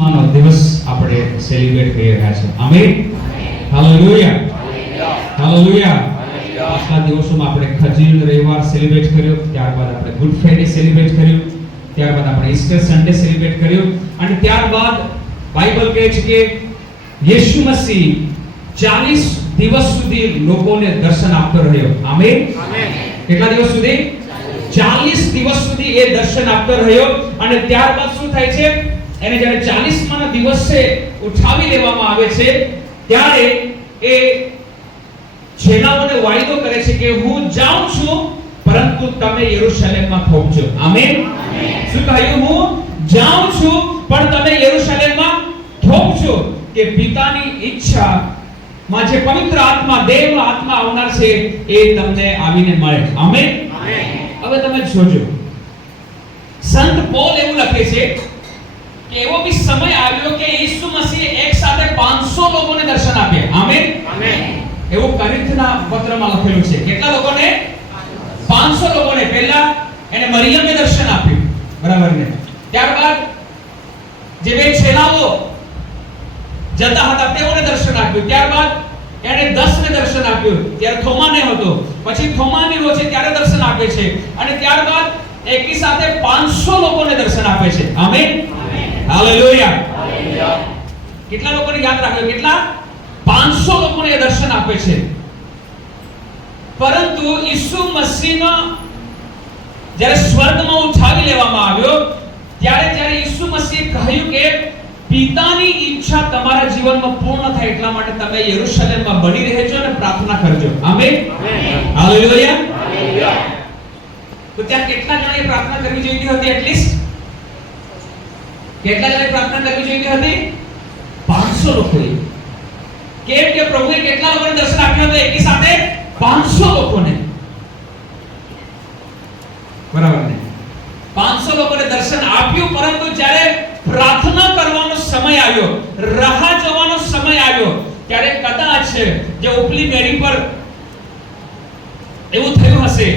માનો દિવસ આપણે સેલિબ્રેટ કરી રહ્યા છે. આમેન. હાલેલુયા. હાલેલુયા. આજના દિવસોમાં આપણે ખજીર રવિવાર સેલિબ્રેટ કર્યો, ત્યારબાદ આપણે ગુડ ફ્રાઈડે સેલિબ્રેટ કર્યું, ત્યારબાદ આપણે ઈસ્ટર સન્ડે સેલિબ્રેટ કર્યું અને ત્યારબાદ બાઇબલ કહે છે કે યેશુ મસીહ 40 દિવસ સુધી લોકોને દર્શન આપતો રહ્યો. આમેન. કેટલા દિવસ સુધી? 40 દિવસ સુધી એ દર્શન આપતો રહ્યો અને ત્યારબાદ શું થાય છે? એને જ્યારે 40મા દિવસે ઉઠાવી લેવામાં આવે છે ત્યારે એ છેલ્લાઓને વાયદો કરે છે કે હું જાઉં છું પરંતુ તમે યરૂશલેમમાં થોભજો. આમેન. શું કહ્યું? હું જાઉં છું પણ તમે યરૂશલેમમાં થોભજો કે પિતાની ઈચ્છા માં જે પવિત્ર આત્મા, દેવનો આત્મા આવનાર છે એ તમને આવીને મળે. આમેન. હવે તમે જોજો, સંત પોલ એવું લખે છે કે એવો બી સમય આવ્યો કે ઈસુ મસીહ એક સાથે 500 લોકોને દર્શન આપ્યા. આમેન. એવું કોરિન્થના પત્રમાં લખેલું છે. કેટલા લોકોને? 500 લોકોને. પહેલા એને મરિયમને દર્શન આપ્યું, બરાબર ને? ત્યારબાદ જે બે છેલાઓ જતા હતા તેઓને દર્શન આપ્યું, ત્યારબાદ એને 10 ને દર્શન આપ્યું, ત્યારે થોમા ને હતો, પછી થોમાની રો છે ત્યારે દર્શન આપે છે અને ત્યારબાદ એકી સાથે 500 લોકોને દર્શન આપે છે. આમેન. હાલેલુયા. કેટલા લોકોને યાદ રાખજો? કેટલા? 500 લોકોને દર્શન આપે છે. પરંતુ ઈસુ મસીહનો જ્યારે સ્વર્ગમાં ઉઠાવી લેવામાં આવ્યો ત્યારે ઈસુ મસીહ કહ્યું કે પિતાની ઈચ્છા તમારા જીવનમાં પૂર્ણ થાય એટલા માટે તમે યરૂશલેમમાં બની રહેજો અને પ્રાર્થના કરજો. આમેન. હાલેલુયા. તો ત્યાં કેટલા જણાએ પ્રાર્થના કરવી જોઈતી હતી? એટલીસ્ટ કેટલા જણાએ પ્રાર્થના કરવી જોઈતી હતી? 500 લોકોએ. કેમ કે પ્રભુએ કેટલા લોકોને દર્શન આપ્યું હતું એકી સાથે? 500 લોકોને. બરાબર ને? 500 લોકોને દર્શન આપ્યું, પરંતુ જ્યારે પ્રાર્થના કરવાનો સમય આવ્યો, રાહ જોવાનો સમય આવ્યો, ત્યારે કદાચ જે ઉપલી મેરી પર એવું થયું હશે,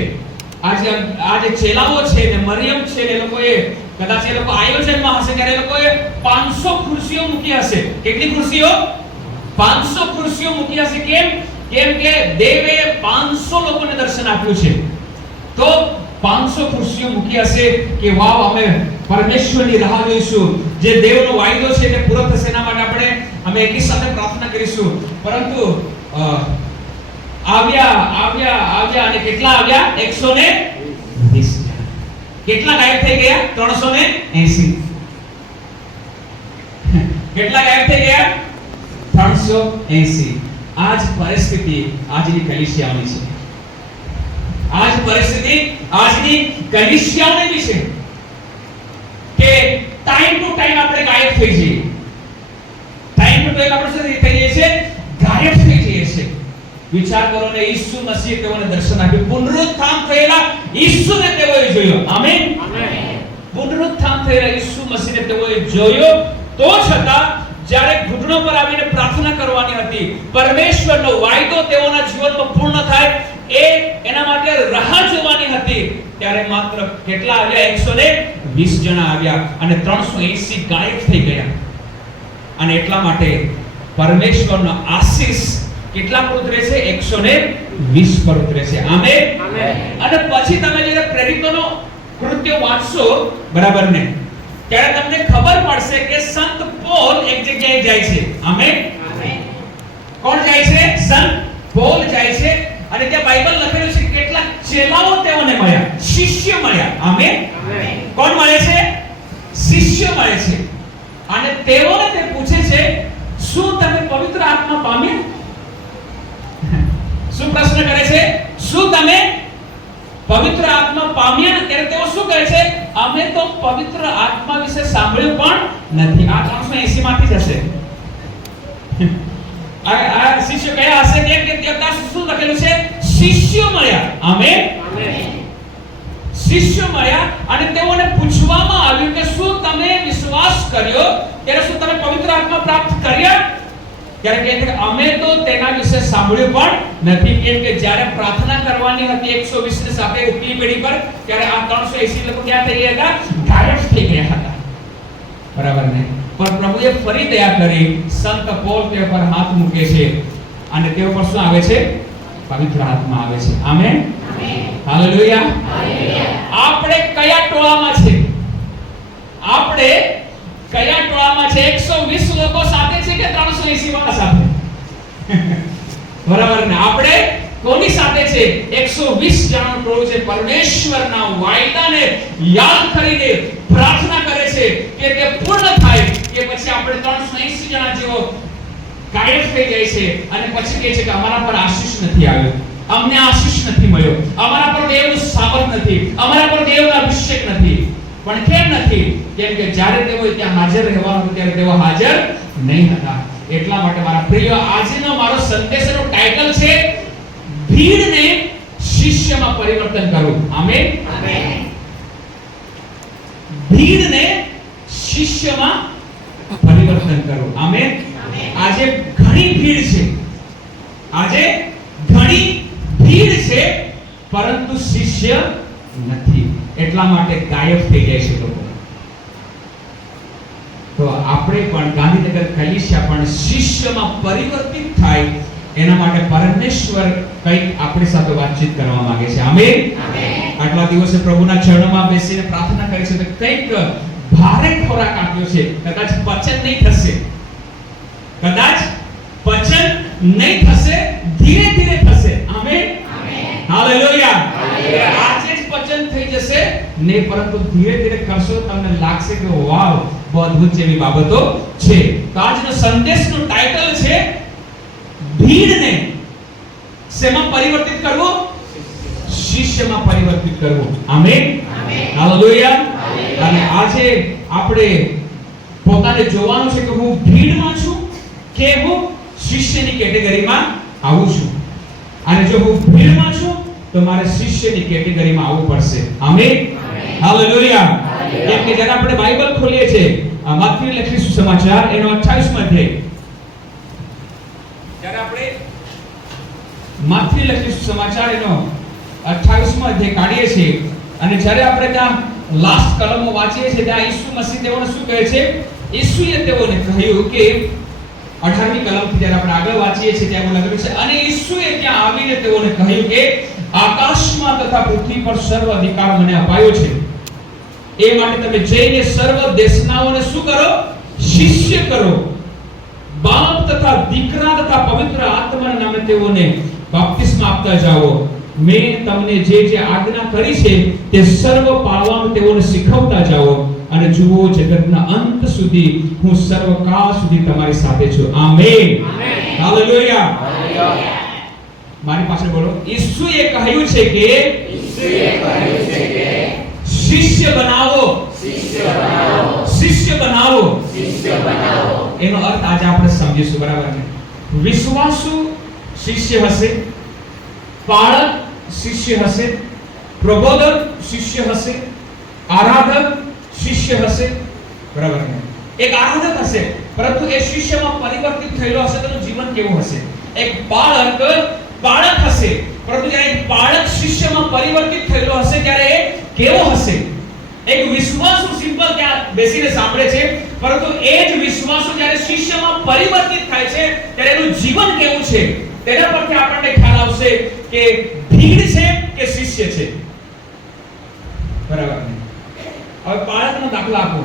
આજે ચેલાઓ છે ને મરિયમ છે ને લોકોએ કદાચ એ લોકો આયોજનમાં હશે ત્યારે એ લોકોએ 500 ખુરશીઓ મૂકી હશે. કેટલી ખુરશીઓ? 500 ખુરશીઓ મૂકી હશે. કેમ કે દેવે 500 લોકોને દર્શન આપ્યું છે, તો 500 ખુરશીઓ મૂકી હશે કે વાવ, અમે પરમેશ્વરની રાહ જોઈશું, જે દેવનો વાયદો છે તે પૂરો થશે, એના માટે અમે એકી સાથે પ્રાર્થના કરીશું. પરંતુ આવ્યા અને કેટલા આવ્યા? 120. કેટલા ગાયબ થઈ ગયા? 380. કેટલા ગાયબ થઈ ગયા? 380. આજ પરિસ્થિતિ આજની કલીસિયાઓની છે. આજ પરિસ્થિતિ આજની કલીસિયાઓની બી છે કે ટાઈમ ટુ ટાઈમ આપણે ગાયબ થઈ જઈએ. ટાઈમ ટુ ટાઈમ આપણે શું થઈ જઈએ છે? ગાયબ થઈ જઈએ છે. વિચાર કરો ને, ઈસુ મસીહ તેઓને દર્શન આપ્યું, પુનરુત્થાન થયેલા ઈસુને તેઓએ જોયો. આમેન. પુનરુત્થાન થયેલા ઈસુ મસીહને તેઓએ જોયો, તો છતાં જ્યારે ઘૂંટણો પર આવીને પ્રાર્થના કરવાની હતી, પરમેશ્વરનો વાયદો તેઓના જીવનમાં પૂર્ણ થાય એના માટે રાહ જોવાની હતી, ત્યારે માત્ર કેટલા આવ્યા? 120 જણા આવ્યા અને 380 ગાયબ થઈ ગયા. અને એટલા માટે પરમેશ્વરનો આશીષ કેટલા પર ઉતરે છે? 120 પર ઉતરે છે. આમેન. અને પછી તમે જ્યારે પ્રેરિતોનો કૃત્ય વાંચશો, બરાબર ને, ત્યારે તમને ખબર પડશે કે સંત પોલ એક જગ્યાએ જાય છે. આમેન. કોણ જાય છે? સંત પોલ જાય છે અને ત્યાં બાઇબલ લખેલું છે કેટલા ચેલાઓ તેઓને મળ્યા, શિષ્ય મળ્યા. આમેન. કોણ મળે છે? શિષ્ય મળે છે અને તેઓને તે પૂછે છે, શું તમે પવિત્ર આત્મા પામ્યા? શું પ્રશ્ન કરે છે? શું તમે પવિત્ર આત્મા પામ્યા? ત્યારે તેઓ શું કહે છે? અમે તો પવિત્ર આત્મા વિશે સાંભળ્યું પણ નથી. આ 380 માંથી જશે. આ શિષ્ય કયા હશે? કેમ કે ત્યાં શું લખેલું છે? શિષ્યો મળ્યા. આમેન. શિષ્યો મળ્યા અને તેઓને પૂછવામાં આવ્યું કે શું તમે વિશ્વાસ કર્યો? ત્યારે શું તમે પવિત્ર આત્મા પ્રાપ્ત કર્યા? ત્યારે કહે છે અમે તો તેના વિશે સાંભળ્યું પણ નથી. કેમ કે જ્યારે પ્રાર્થના કરવાની હતી 120 ની સાથે ઉપલી પેઢી પર, ત્યારે આ 380 લોકો ક્યાં થઈ ગયા હતા? ગાયબ થઈ ગયા હતા. બરાબર ને? પણ પ્રભુએ ફરી દયા કરી. સંત પોલ તે પર હાથ મૂકે છે અને તે ઉપર શું આવે છે? પવિત્ર આત્મા આવે છે. આમેન. હાલેલુયા. આપણે કયા ટોળામાં છે? આપણે કયા ટોળામાં છે? 120 લોકો સાથે છે કે 380 વાળા સાથે? બરાબર ને? આપણે કોની સાથે છે? 120 જણાનું ટોળું છે. પરમેશ્વરના વાયદાને યાદ કરીને પ્રાર્થના કરે છે કે તે પૂર્ણ થાય, કે પછી આપણે 380 જણા જેવો ગાયબ થઈ જાય છે અને પછી કહે છે કે અમારા પર આશીષ નથી આવ્યો, અમને આશીષ નથી મળ્યો, અમારા પર દેવનું સામર્થ્ય નથી, અમારા પર દેવનો અભિષેક નથી. પણ કેમ નથી? કેમ કે જ્યારે તેઓ ત્યાં હાજર રહેવાનું ત્યારે તેઓ હાજર નહીં હતા. એટલા માટે મારા પ્રિય, આજનો મારો સંદેશનો ટાઇટલ છે ભીડને શિષ્યમાં પરિવર્તન કરો. આમેન. ભીડને શિષ્યમાં પરિવર્તન કરો. આમેન. આજે ઘણી ભીડ છે, આજે ઘણી ભીડ છે, પરંતુ શિષ્ય નથી. એટલા માટે ગાયબ થઈ જાય છે લોકો. તો આપણે પણ ગાંધીનગર કલીસિયા પણ શિષ્યમાં પરિવર્તિત થાય એના માટે પરમેશ્વર કંઈક આપણી સાથે વાતચીત કરવા માંગે છે. આમેન. આટલા દિવસે પ્રભુના ચરણોમાં બેસીને પ્રાર્થના કરી છે તો કંઈક ભારે ખોરાક આપ્યો છે. કદાચ પચન નહીં થશે, કદાચ પચન નહીં થશે, ધીરે ધીરે થશે. આમેન. હાલેલુયા. આજે જ પચન થઈ જશે ને, પરંતુ ધીરે ધીરે કરશો તમને લાગશે કે વાવ, બહુ અદ્ભુત જેવી બાબતો છે. તો આજનો સંદેશનું ટાઇટલ છે ભીડને શેમાં પરિવર્તિત કરવું? શિષ્યમાં પરિવર્તિત કરવું. આમેન. હાલેલુયા. અને આજે આપણે પોતાને જોવાનું છે કે હું ભીડમાં છું કે હું શિષ્યની કેટેગરીમાં આવું છું. અને જો હું ભીડમાં છું તો મારે શિષ્યની કેટેગરીમાં આવવું પડશે. આમેન. હાલેલુયા. કેમ કે જ્યારે આપણે બાઇબલ ખોલીએ છીએ, માથેય લખેલું સુસમાચાર એનો 28મો અધ્યાય, જ્યારે આપણે માથેય લખેલું સુસમાચાર એનો 28મો અધ્યાય કાઢીએ છીએ અને જ્યારે આપણે ત્યાં લાસ્ટ કલમો વાંચીએ છીએ, ત્યાં ઈસુ મસીહ તેઓને શું કહે છે? ઈસુએ તેઓને કહ્યું કે 18મી કલમથી જ્યારે આપણે આગળ વાંચીએ છીએ ત્યાં એવું લખેલું છે, અને ઈસુએ ત્યાં આવીને તેઓને કહ્યું કે આકાશમાં તથા પૃથ્વી પર સર્વ અધિકાર મને અપાયો છે. એ માટે તમે જઈને સર્વ દેશનાઓને શું કરો? શિષ્ય કરો. બાપ તથા દીકરા તથા પવિત્ર આત્માના નામે તેઓને બપ્તિસ્મા આપતા જાઓ. મેં તમને જે જે આજ્ઞા કરી છે તે સર્વ પાળવાનું તેઓને શીખવતા જાઓ. અને જુઓ, જગતના અંત સુધી હું સર્વકાળ સુધી તમારી સાથે છું. આમેન. હાલેલુયા. મારી પાસે બોલો. ઈસુએ કહ્યું છે કે શિષ્ય બનાવો, શિષ્ય બનાવો. એનો અર્થ આજે આપણે સમજીશું. બરાબર ને? વિશ્વાસુ શિષ્ય હશે, પાળક શિષ્ય હશે, પ્રબોધક શિષ્ય હશે, આરાધક શિષ્ય હશે. બરાબર ને? એક આરાધક હશે, પરંતુ એ શિષ્યમાં પરિવર્તિત થયેલો હશે તો જીવન કેવું હશે? એક બાળક બાળક હશે, પરંતુ જ્યારે એક બાળક શિષ્યમાં પરિવર્તિત થયેલો હશે ત્યારે એ કેવો હશે? એક વિશ્વાસુ સિમ્પલ ત્યાં બેસીને સાંભળે છે, પરંતુ એ જ વિશ્વાસુ જ્યારે શિષ્યમાં પરિવર્તિત થાય છે ત્યારે એનું જીવન કેવું છે તેના પરથી આપણને ખ્યાલ આવશે કે ભીડ છે કે શિષ્ય છે. બરાબર ને? હવે બાળકનો દાખલો આપો.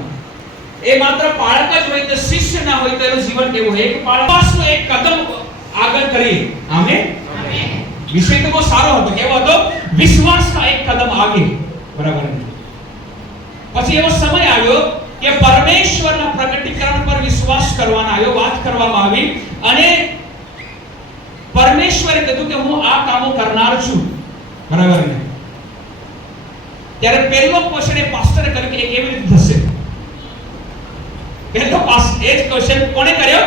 એ માત્ર બાળક જ હોય તો શિષ્ય ના હોય તો એનું જીવન કેવું હોય? એક બાળકનો એક કદમ આગળ કરીએ. આમેન. વિષય તો બહુ સારો હતો. કેવો હતો? વિશ્વાસનો એક કદમ આગળ. બરાબર ને? પછી એવો સમય આવ્યો કે પરમેશ્વરના પ્રગટીકરણ પર વિશ્વાસ કરવાનો આવ્યો, વાત કરવામાં આવી અને પરમેશ્વરે કીધું કે હું આ કામો કરનાર છું. બરાબર ને? ત્યારે પહેલો ક્વેશ્ચન એ પાસ્ટરે કર્યો કે એ કેવી રીતે થશે? પહેલો એ જ ક્વેશ્ચન કોણે કર્યો?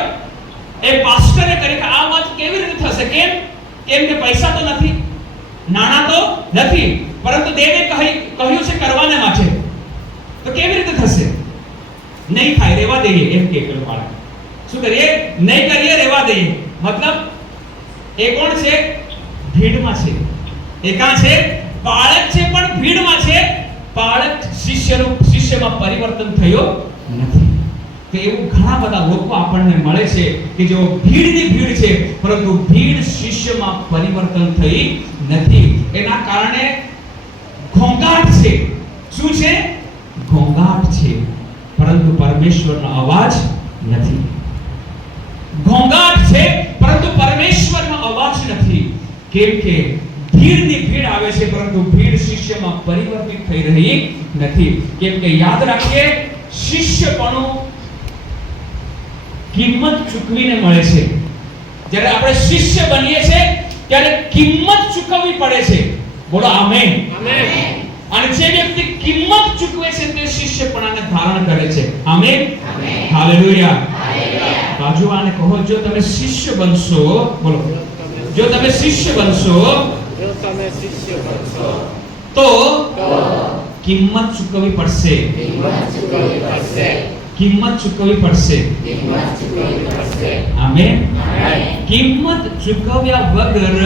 એ પાસ્ટરે કર્યો કે આ વાત કેવી રીતે થશે? કેમ કે પૈસા તો નથી, નાણાં તો નથી, પરંતુ દેવે કહ્યું છે કરવાને માટે, તો કેવી રીતે થશે? નહીં થાય, રહેવા દઈએ. એમ કે પેલો બાળક શું કરીએ? નહીં કરીએ, રહેવા દઈએ. મતલબ એ કોણ છે? ભીડમાં છે. એ કાં છે? બાળક છે પણ ભીડમાં છે. બાળક શિષ્યમાં પરિવર્તન થયો નથી. તો એવું ઘણા બધા લોકો આપણને મળે છે કે જેઓ ભીડની ભીડ છે, પરંતુ ભીડ શિષ્યમાં પરિવર્તન થઈ નથી. એના કારણે ઘોંઘાટ છે. શું છે? ઘોંઘાટ છે, પરંતુ પરમેશ્વરનો અવાજ નથી. ઘોંઘાટ છે, પરંતુ પરમેશ્વરનો અવાજ નથી. કેમ કે ભીડની ભીડ આવે છે, પરંતુ ભીડ શિષ્યમાં પરિવર્તિત થઈ રહી નથી. કેમ કે યાદ રાખીએ, શિષ્યપણું કિંમત ચૂકવીને મળે છે. જ્યારે આપણે શિષ્ય બનીએ છીએ ત્યારે કિંમત ચૂકવવી પડે છે. બોલો આમેન. આમેન. અને જે વ્યક્તિ કિંમત ચૂકવે છે તે શિષ્યપણાને ધારણ કરે છે. આમેન. હાલેલુયા. બાજુવાળાને કહો, જો તમે શિષ્ય બનશો, બોલો, જો તમે શિષ્ય બનશો તો કિંમત ચૂકવવી પડશે. કિંમત ચૂકવવી પડશે. આમેન. કિંમત ચૂકવ્યા વગર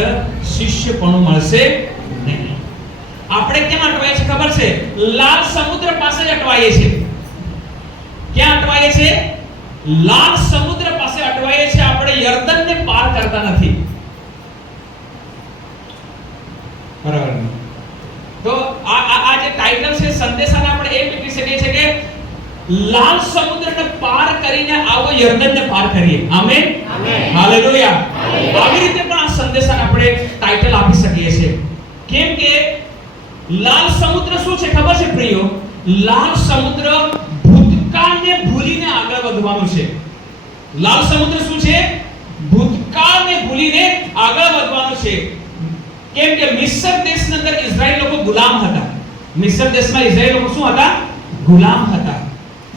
શિષ્યપણું મળશે નહીં. આપણે કેમ અટવાઈએ છે ખબર છે? લાલ સમુદ્ર પાસે જ અટવાઈએ છે. ક્યાં અટવાઈએ છે? લાલ સમુદ્ર પાસે અટવાઈએ છે. આપણે યર્દનને પાર કરતા નથી. બરાબર. તો આ જે ટાઇટલ છે સંદેશાને આપણે એમ લખી શકીએ છીએ કે લાલ સમુદ્રને પાર કરીને આવો યર્દનને પાર કરીએ. આમેન. હાલેલુયા. આવી રીતે પણ આ સંદેશાને આપણે ટાઇટલ આપી શકીએ છીએ. કેમ કે લાલ સમુદ્ર શું છે ખબર છે પ્રિયો? લાલ સમુદ્ર ભૂતકાળને ભૂલીને આગળ વધવાનું છે. લાલ સમુદ્ર શું છે? ભૂતકાળને ભૂલીને આગળ વધવાનું છે. કેમ કે મિસ્ર દેશની અંદર ઇઝરાયલ લોકો ગુલામ હતા. મિસ્ર દેશમાં ઇઝરાયલ લોકો શું હતા? ગુલામ હતા.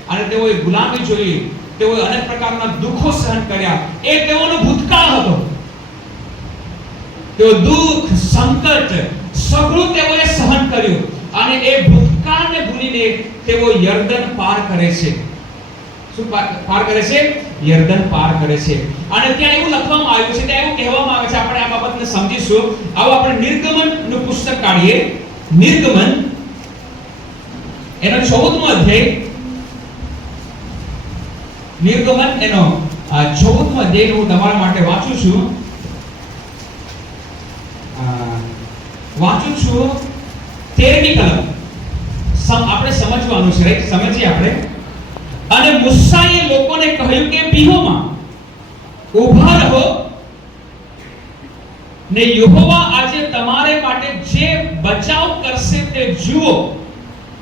અને તેઓએ ગુલામી જોઈ, તેઓએ અનેક પ્રકારના દુઃખો સહન કર્યા. એ તેઓનો ભૂતકાળ હતો. તેઓ દુઃખ, સંકટ સગળું તેઓએ સહન કર્યું. અને એ ભૂતકાળને ભૂલીને તેઓ યર્દન પાર કરે છે. શું પાર કરે છે? યર્દન પાર કરે છે. અને ત્યાં એવું લખવામાં આવ્યું છે, ત્યાં એવું કહેવામાં આવે છે, આપણે આ બાબતને સમજીશું. આવો આપણે નિર્ગમન નું પુસ્તક કાઢીએ. નિર્ગમન એનો 14મો અધ્યાય. નિર્ગમન એનો 14મો અધ્યાય હું તમારા માટે વાંચું છું. વાંચું છું 13મી કલમ. આપણે સમજવાનું છે, રાઈટ? સમજીએ આપણે. અને મૂસાએ લોકોને કહ્યું કે પીહોમાં ઊભા રહો ને યહોવા આજે તમારે માટે જે બચાવ કરશે તે જુઓ.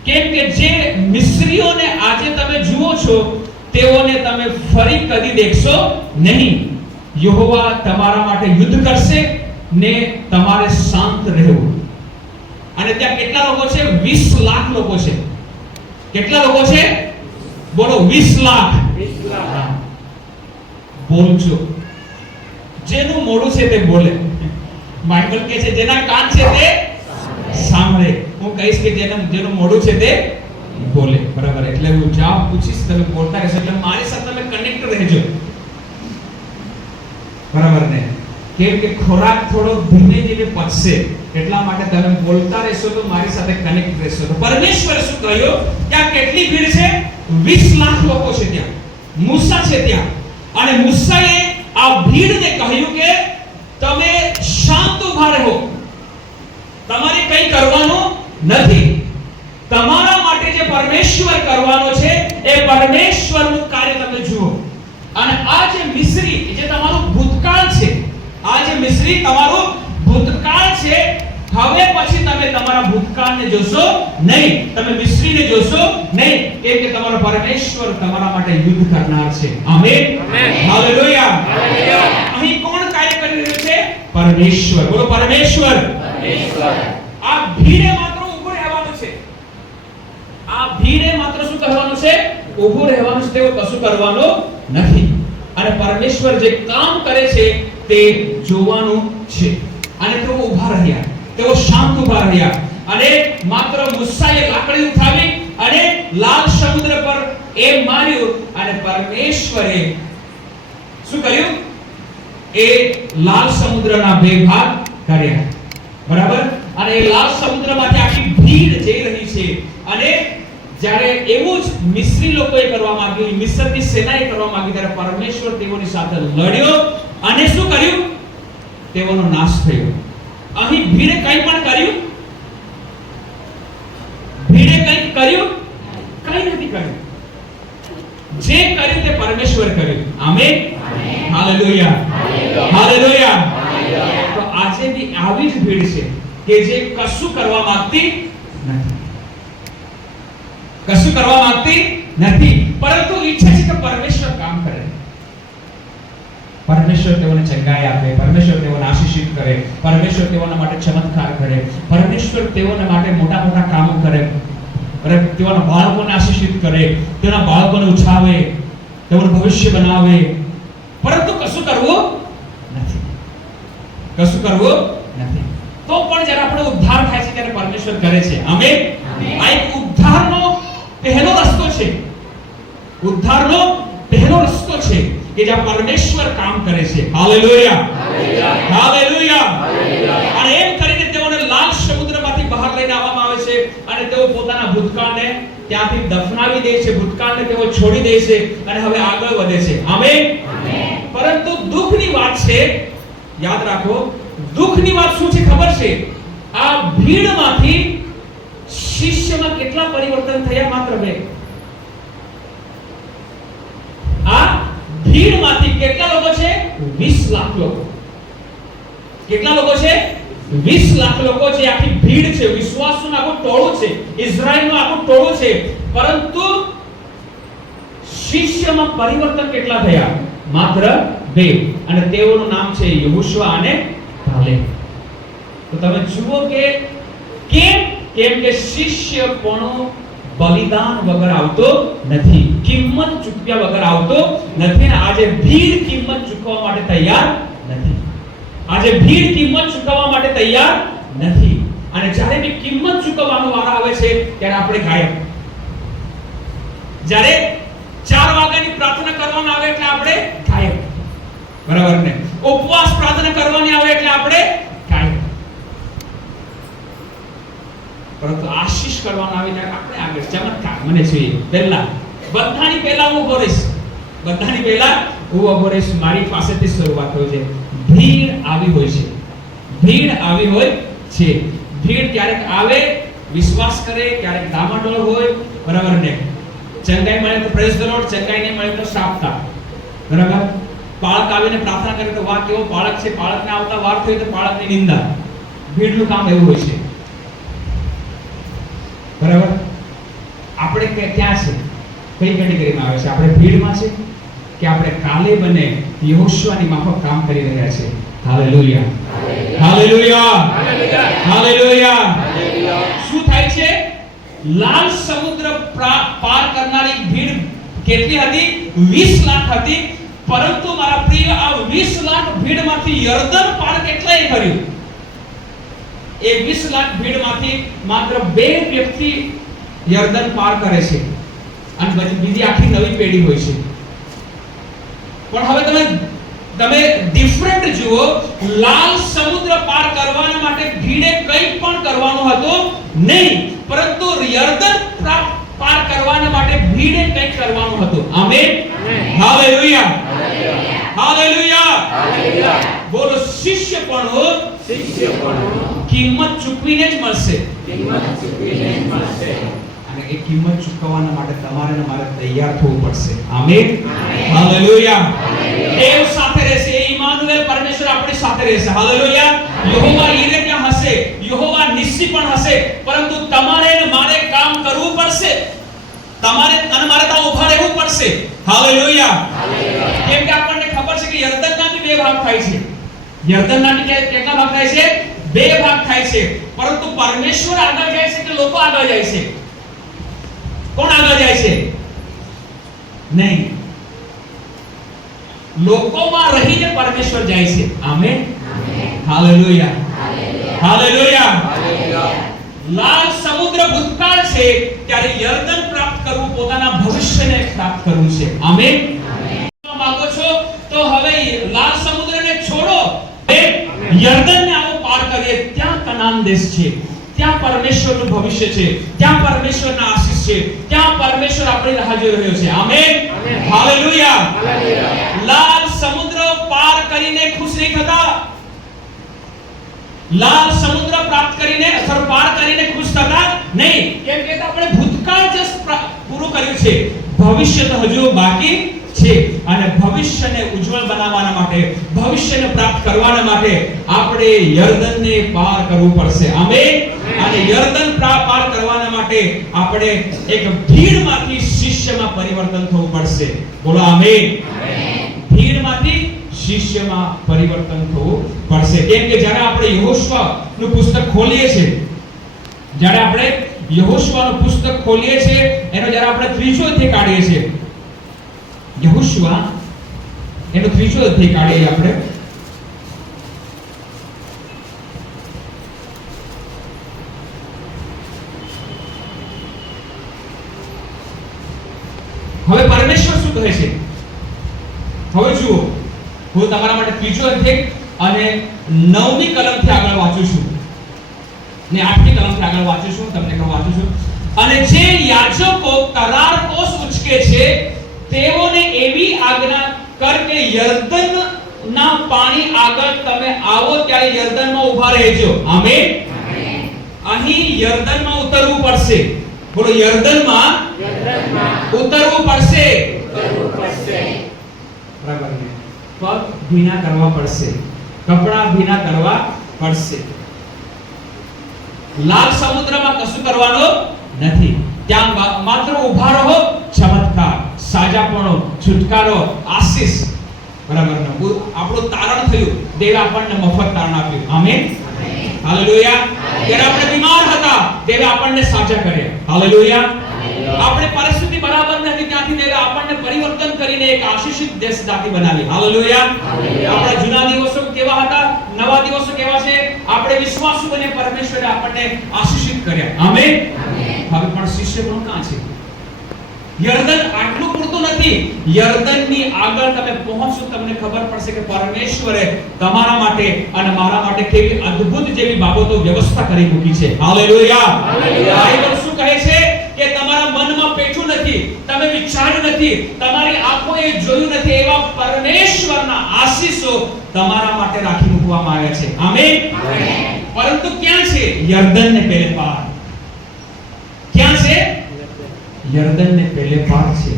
કેમ કે જે મિસ્રીઓને આજે તમે જુઓ છો તેઓને તમે ફરી કદી દેખશો નહીં. યહોવા તમારા માટે યુદ્ધ કરશે ને તમારે શાંત રહેવું. અને ત્યાં કેટલા લોકો છે? 20 લાખ લોકો છે. કેટલા લોકો છે? બોલો 20 લાખ. બોલજો. જેનું મોઢું છે તે બોલે. બાઇબલ કહે છે જેના કાન છે તે સાંભળે. હું કહીશ કે જેનું મોઢું છે તે બોલે. બરાબર. એટલે હું જવાબ પૂછીશ, તમે બોલતા રહેશો. એટલે મારી સાથે તમે કનેક્ટ રહેજો. બરાબર ને? કેમ કે ખોરાક થોડો ધીમે ધીમે પચશે, એટલા માટે તમે બોલતા રહેશો તો મારી સાથે કનેક્ટ રહેશો. તો પરમેશ્વરે શું કહ્યું? ત્યાં કેટલી ભીડ છે? 20 લાખ લોકો છે ત્યાં. મૂસા છે ત્યાં. અને મૂસાએ આ ભીડને કહ્યું કે તમે શાંત ઊભા રહો. તમારે કંઈ કરવાનું નથી. તમારા માટે જે પરમેશ્વર કરવાનો છે એ પરમેશ્વરનું કાર્ય તમે જુઓ. અને આ જે મિસ્રી જે તમારું ભૂતકાળ છે, આ જે મિસ્રી તમારું ભૂતકાળ છે, હવે પછી તમે તમારા ભૂતકાળને જોશો નહીં. તમે મિસ્રીને જોશો નહીં. કેમ કે તમારો પરમેશ્વર તમારા માટે યુદ્ધ કરનાર છે. આમેન. હાલેલુયા. અહીં કોણ કાર્ય કરી રહ્યું છે? પરમેશ્વર. બોલો પરમેશ્વર. આ ભીડે માત્ર ઊભું રહેવાનું છે. આ ભીડે માત્ર શું કરવાનું છે? ઊભું રહેવાનું છે. તેઓ કશું કરવાનું નથી. અને પરમેશ્વર જે કામ કરે છે તે જોવાનું છે. અને તેઓ ઊભા રહ્યા. તેઓ શાંત ઊભા રહ્યા. અને માત્ર મૂસાએ લાકડી ઉઠાવી અને લાલ સમુદ્ર પર એ માર્યું. અને પરમેશ્વરે શું કર્યું? એ લાલ સમુદ્રના બે ભાગ કર્યા. બરાબર. અને એ લાલ સમુદ્રમાંથી આખી ભીડ જઈ રહી છે. અને જ્યારે એવું જ મિસ્રી લોકોએ કરવા માંગ્યું, મિસ્રની સેનાએ કરવા માંગી, ત્યારે પરમેશ્વર તેઓની સાથે લડ્યો અને શું કર્યું? તેઓનો નાશ થયો. અહીં ભીડે કંઈ પણ કર્યું? ભીડે કંઈ કર્યું? કંઈ નથી કર્યું. જે કર્યું તે પરમેશ્વર કર્યું. આમેન. હાલેલુયા. હાલેલુયા. તો આજે બી આવી જ ભીડ છે કે જે કશું કરવા માંગતી નથી, કશું કરવા માંગતી નથી, પરંતુ ઈચ્છે છે કે પરમેશ્વર કામ કરે, પરમેશ્વર તેઓને ચંગાઈ આપે, પરમેશ્વર તેઓને આશીષિત કરે, પરમેશ્વર તેઓના માટે ચમત્કાર કરે, પરમેશ્વર તેઓના માટે મોટા મોટા કામો કરે, તેઓના બાળકોને આશીષિત કરે, તેઓના બાળકોને ઉછાવે, તેઓનું ભવિષ્ય બનાવે, પરંતુ કશું કરવું નથી, કશું કરવું નથી. તો પણ જ્યારે આપણો ઉદ્ધાર થાય છે ત્યારે પરમેશ્વર કરે છે. આમેન. આ એક ઉદ્ધારનો પહેલો રસ્તો છે, ઉદ્ધારનો પહેલો રસ્તો છે કે જ્યાં પરમેશ્વર કામ કરે છે. હાલેલુયા. હાલેલુયા. અને એમ કરીને તેઓને લાલ સમુદ્રમાંથી બહાર લઈને આવવામાં આવે છે અને તેઓ પોતાના ભૂતકાળને ત્યાંથી દફનાવી દે છે, ભૂતકાળને તેઓ છોડી દે છે અને હવે આગળ વધે છે. આમેન. પરંતુ દુઃખની વાત છે, યાદ રાખો, દુઃખની વાત શું છે ખબર છે? આ ભીડમાંથી શિષ્યમાં કેટલા પરિવર્તન થયા? માત્ર 2. આ ભીડમાંથી કેટલા લોકો છે? 20 લાખ લોકો. કેટલા લોકો છે? 20 લાખ લોકો છે. આખી ભીડ છે, વિશ્વાસનું આખું ટોળું છે, ઇઝરાયલનું આખું ટોળું છે. પરંતુ શિષ્યમાં પરિવર્તન કેટલા થયા? માત્ર 2. અને તેઓનું નામ છે યહોશુઆ અને કાલેબ. તો તમે જુઓ કે કેમ કે શિષ્યપણો બલિદાન વગર આવતો નથી, કિંમત ચૂકવ્યા વગર આવતો નથી. અને આજે ભીડ કિંમત ચૂકવવા માટે તૈયાર નથી, આજે ભીડ કિંમત ચૂકવવા માટે તૈયાર નથી. અને જ્યારે બી કિંમત ચૂકવવાનો વારો આવે છે ત્યારે આપણે ગાયબ. જ્યારે 4 વાગ્યાની પ્રાર્થના કરવાનો આવે એટલે આપણે ગાયબ, બરાબર ને? ઉપવાસ પ્રાર્થના કરવાની આવે એટલે આપણે ગાયબ. પરંતુ આશીષ કરવાનો આવે ત્યારે આપણે આગળ. ચમત્કાર મને જોઈએ પહેલા, બધાની પહેલા હું ઉભો રહીશ, બધાની પહેલા હું ઉભો રહીશ. મારી પાસેથી શરૂઆત હોય છે. ભીડ આવી હોય છે, ભીડ આવી હોય છે. ભીડ ક્યારેક આવે, વિશ્વાસ કરે, ક્યારેક ડામાડોળ હોય, બરાબર ને? ચંગાઈ મળે તો પ્રેઝ ધ લોર્ડ, ચંગાઈ નહીં મળે તો શ્રાપતા, બરાબર? બાળક આવીને પ્રાર્થના કરે તો વાહ કેવો બાળક છે, બાળકને આવતા વાર થઈ તો બાળકની નિંદા. ભીડનું કામ એવું હોય છે, બરાબર? આપણે ક્યાં છે? કઈ કેટેગરીમાં આવે છે? આપણે ભીડમાં છે કે આપણે કાલેબ અને યહોશુઆની માફક કામ કરી રહ્યા છે? હાલેલુયા. હાલેલુયા. હાલેલુયા. શું થાય છે? લાલ સમુદ્ર પાર કરનારી ભીડ કેટલી હતી? 20 લાખ હતી. પરંતુ મારા પ્રિય, આ 20 લાખ ભીડમાંથી યર્દન પાર કેટલાએ કર્યું? એ 20 લાખ ભીડમાંથી માત્ર 2 વ્યક્તિ યર્દન પાર કરે છે અને પછી બીજી આખી નવી પેઢી હોય છે. પણ હવે તમે ડિફરન્ટ જુઓ. લાલ સમુદ્ર પાર કરવા માટે ભીડે કંઈ પણ કરવાનું હતું નહીં, પરંતુ યર્દન પાર કરવા માટે ભીડે કંઈક કરવાનું હતું. આમેન. હાલેલુયા. હાલેલુયા. બોલો, શિષ્યપણો કિંમત ચૂકવીને જ મળશે, કિંમત ચૂકવીને જ મળશે. અને એ કિંમત ચૂકવવાના માટે તમારે અને મારે તૈયાર થવું પડશે. આમેન. હાલેલુયા. દેવ સાથે રહેશે, ઇમાનુએલ, પરમેશ્વર આપણી સાથે રહેશે. હાલેલુયા. યહોવા ઈરે ત્યાં હશે, યહોવા નિસ્સી પણ હશે, પરંતુ તમારે અને મારે કામ કરવું પડશે. તમારે અને મારે ત્યાં ઊભા રહેવું પડશે. હાલેલુયા. કેમ કે આપણને ખબર છે કે યર્દનના બી 2 ભાગ થાય છે. યર્દનના બી કેટલા ભાગ થાય છે? 2 ભાગ થાય છે. પરંતુ પરમેશ્વર આગળ જાય છે કે લોકો આગળ જાય છે? કોણ આગળ જાય છે? નહીં, લોકોમાં રહીને પરમેશ્વર જાય છે. આમેન. હાલેલુયા. હાલેલુયા. લાલ સમુદ્ર ભૂતકાળ છે ત્યારે યર્દન પ્રાપ્ત કરવું, પોતાના ભવિષ્યને પ્રાપ્ત કરવું છે. આમેન. માંગો છો તો હવે લાલ સમુદ્રને છોડો, યર્દનને આવો પાર કરીએ. ત્યાં કનાન દેશ છે, ત્યાં પરમેશ્વરનું ભવિષ્ય છે, ત્યાં પરમેશ્વરના આશીષ છે, ત્યાં પરમેશ્વર આપણી રાહ જોઈ રહ્યો છે. Amen, hallelujah. લાલ સમુદ્ર પાર કરીને ખુશ નહીં થતા. લાલ સમુદ્ર પ્રાપ્ત કરીને અથવા પાર કરીને ખુશ થતા નહીં. કેમ કે આપણે ભૂતકાળ જ પૂરું કર્યું છે, ભવિષ્ય તો હજુ બાકી છે. અને ભવિષ્યને ઉજ્જવળ બનાવવાના માટે, ભવિષ્યને પ્રાપ્ત કરવાના માટે આપણે યર્દનને પાર કરવું પડશે. આમેન. અને યર્દન પાર કરવાના માટે આપણે એક ભીડમાંથી શિષ્યમાં પરિવર્તન થવું પડશે. બોલો આમેન. ભીડમાંથી શિષ્યમાં પરિવર્તન થવું પડશે. કેમ કે જ્યારે આપણે યહોશુઆનું પુસ્તક ખોલીએ છીએ, જ્યારે આપણે યહોશુઆનું પુસ્તક ખોલીએ છીએ, એનો જ્યારે આપણે ત્રીજો અધ્યાય કાઢીએ છીએ, યહોશુઆ એનો ત્રીજો અધ્યાય કાઢીએ આપણે, હવે પરમેશ્વર શું કહે છે? હવે જુઓ, હું તમારા માટે ત્રીજો અધ્યાય અને 9મી કલમથી આગળ વાંચું છું ને 8મી કલમથી આગળ વાંચું છું. તમને કહું વાંચું છું. અને જે યાજકો કરાર કોષ ઉચકે છે તેઓને એવી આજ્ઞા કર કે યર્દન ના પાણી આગળ તમે આવો ત્યારે યર્દનમાં ઊભા રહેજો. આમેન. અહીં યર્દનમાં ઉતરવું પડશે. બોલો, યર્દનમાં ઉતરવું પડશે. બરાબર ને? પગ ભીના કરવા પડશે, કપડા ભીના કરવા પડશે. લાલ સમુદ્રમાં કશું કરવાનું નથી. ત્યાં માત્ર ઊભા રહો. ચમત્કાર, સાજાપણો, છુટકારો, આશીષ. બરાબર ને? આપણું તારણ થયું. દેવે આપણને મફત તારણ આપ્યું. Amen, hallelujah. જ્યારે આપણે બીમાર હતા, દેવે આપણને સાજા કર્યા. હાલેલુયા. આપણે પરિસ્થિતિ બરાબર નથી, ત્યાંથી દેવે આપણને પરિવર્તન કરીને એક આશીષિત દેશદાતી બનાવી. હાલેલુયા. આપણા જૂના દિવસો કેવા હતા, નવા દિવસો કેવા છે? આપણે વિશ્વાસુ બને પરમેશ્વરે આપણને આશીષિત કર્યા. આમેન. હવે પણ શિષ્ય પણ ક્યાં છે? યર્દન આટલું પૂરતું નથી. યર્દનની આગળ તમે પહોંચશો, તમને ખબર પડશે કે પરમેશ્વરે તમારા માટે અને મારા માટે કેવી અદ્ભુત જેવી બાબતો વ્યવસ્થા કરી મૂકી છે. હાલેલુયા. બાઇબલ શું કહે છે? કે તમારા મનમાં પેઠું નથી, તમે વિચાર્યું નથી, તમારી આંખોએ જોયું નથી એવા પરમેશ્વરના આશીષો તમારા માટે રાખી મૂકવામાં આવ્યા છે. આમેન. પરંતુ ક્યાં છે? યર્દનને પેલે પાર. ક્યાં છે? યર્દનને પેલે પાર છે.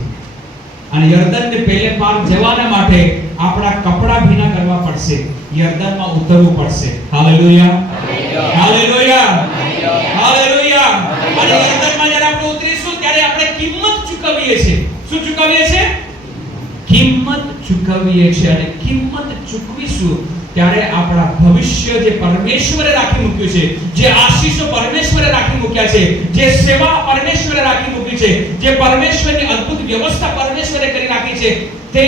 અને યર્દનને પેલે પાર જવાના માટે આપણા કપડા ભીના કરવા પડશે, યર્દનમાં ઉતરવું પડશે. હાલેલુયા. હાલેલુયા. હાલેલુયા. અને યર્દનમાં જ્યારે આપણે ઉતરીશું ત્યારે આપણે કિંમત ચૂકવીએ છીએ. શું ચૂકવીએ છીએ? કિંમત ચૂકવીએ છીએ. અને કિંમત ચૂકવીશું ત્યારે આપણા ભવિષ્ય જે પરમેશ્વરે રાખી મૂક્યું છે, જે આશીષો પરમેશ્વરે રાખી મૂક્યા છે, જે સેવા પરમેશ્વરે રાખી મૂકી છે, જે પરમેશ્વરની અદ્ભુત વ્યવસ્થા પરમેશ્વરે કરી રાખી છે, તે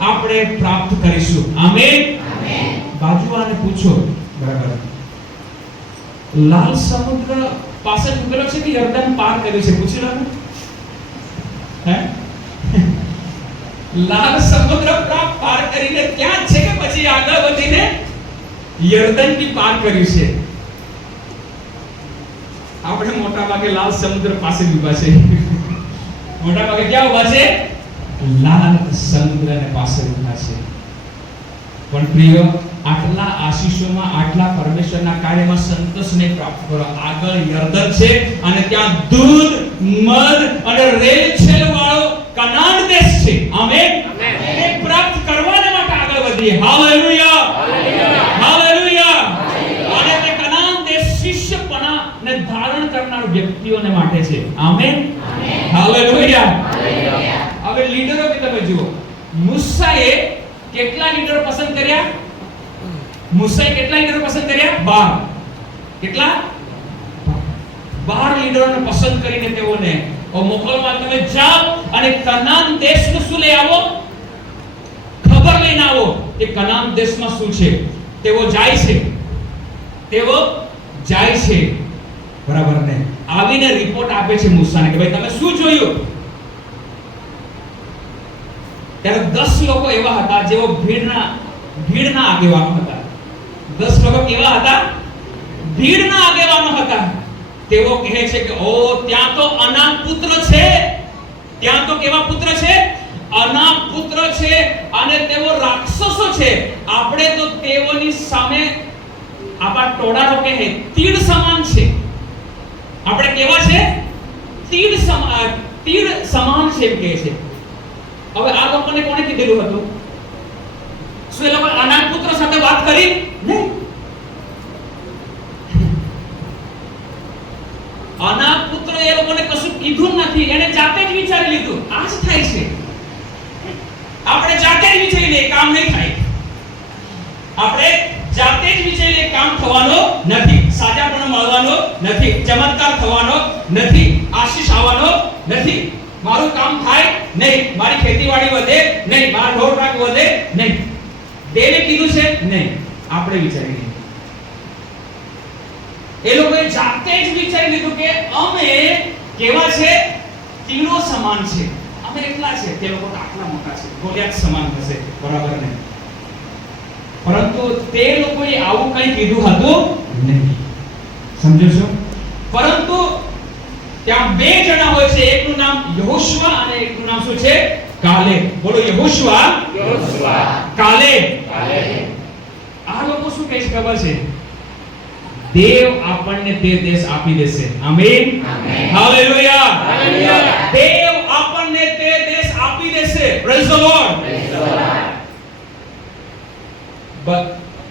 આપણે પ્રાપ્ત કરીશું. આમેન. બાજુવાળાને પૂછો, બરાબર, લાલ સમુદ્ર પાસે ઉભેલો છે કે યર્દન પાર કર્યું છે? પૂછી લો. હે? લાલ સમુદ્ર પાર કરીને ક્યાં છે કે પછી આગળ વધીને યર્દન થી પાર કર્યું છે? આપણે મોટા ભાગે લાલ સમુદ્ર પાસે ઉભા છે. મોટા ભાગે ક્યાં ઉભા છે? લાલ સમુદ્રને પાસે ઉભા છે. પણ પ્રિય, આટલા આશીષોમાં, આટલા પરમેશ્વરના કાર્યમાં સંતોષ નહીં પ્રાપ્ત કરો. આગળ યર્દન છે અને ત્યાં દૂધ, મધ અને રેલછેલ વાળો કનાન દેશ છે. આમેન. એ પ્રાપ્ત કરવાને માટે આગળ વધીએ. હાલેલુયા. હાલેલુયા. અને તે કનાન દેશ શિષ્યપણાને ધારણ કરનાર વ્યક્તિઓને માટે છે. આમેન. હાલેલુયા. હવે લીડરો કે તમે જુઓ, મૂસાએ કેટલા લીડરો પસંદ કર્યા? મૂસાએ કેટલા લીડરો પસંદ કર્યા? 12. કેટલા? 12 લીડરોને પસંદ કરીને તેઓને મોકલવા, તમે જાઓ અને કનાન દેશનું શું લઈ આવો? ખબર લઈને આવો કે કનાન દેશમાં શું છે. તેઓ જાય છે. તેઓ જાય છે. બરાબર ને? આવીને રિપોર્ટ આપે છે મૂસાને કે ભાઈ તમે શું જોયું? ત્યારે 10 લોકો એવા હતા જેઓ ભીડના આગેવાનો હતા. 10 લોકો કેવા હતા? ભીડના આગેવાનો હતા. તેઓ કહે છે કે ઓ ત્યાં તો અનાક પુત્ર છે, ત્યાં તો કેવા પુત્ર છે? અનાક પુત્ર છે અને તેઓ રાક્ષસો છે. આપણે તો તેઓની સામે આપણા ટોળાનો કહે તીડ સમાન છે. આપણે કેવા છે? તીડ સમાન છે એમ કહે છે. હવે આ લોકોને કોણે કીધેલું હતું? શું એ લોકો અનાક પુત્ર સાથે વાત કરી? નહીં. અનાક પુત્ર એ લોકોને કશું કીધું નથી, એને જાતે જ વિચારી લીધું. આ જ થાય છે. આપણે જાતે જ વિચારી લઈએ, કામ નહીં થાય. આપણે જાતે જ વિચારી લઈએ, કામ થવાનો નથી, સાજાપણું મળવાનો નથી, ચમત્કાર થવાનો નથી, આશીષ આવવાનો નથી, મારું કામ થાય નહીં, મારી ખેતીવાડી વધે નહીં, મારા ઢોર પાક વધે નહીં. દેવે કીધું છે નહીં, આપણે વિચારી લઈએ. એ લોકોએ જાતે જ વિચારી લીધું કે અમે કેવા છે? તીડો સમાન છે. અમે એટલા છે, તે લોકો આટલા મોટા છે, ગોલિયાત સમાન હશે, બરાબર ને? પરંતુ તે લોકોએ આવું કંઈ કીધું હતું નહીં. સમજો છો? પરંતુ ત્યાં બે જણા હોય છે, એકનું નામ યહોશુઆ અને એકનું નામ શું છે? કાલેબ. બોલો યહોશુઆ, કાલેબ. આ લોકો શું કહે છે ખબર છે? દેવ આપણને તે દેશ આપી દેશે. આમીન, હાલેલુયા. દેવ આપણને તે દેશ આપી દેશે. Praise the lord.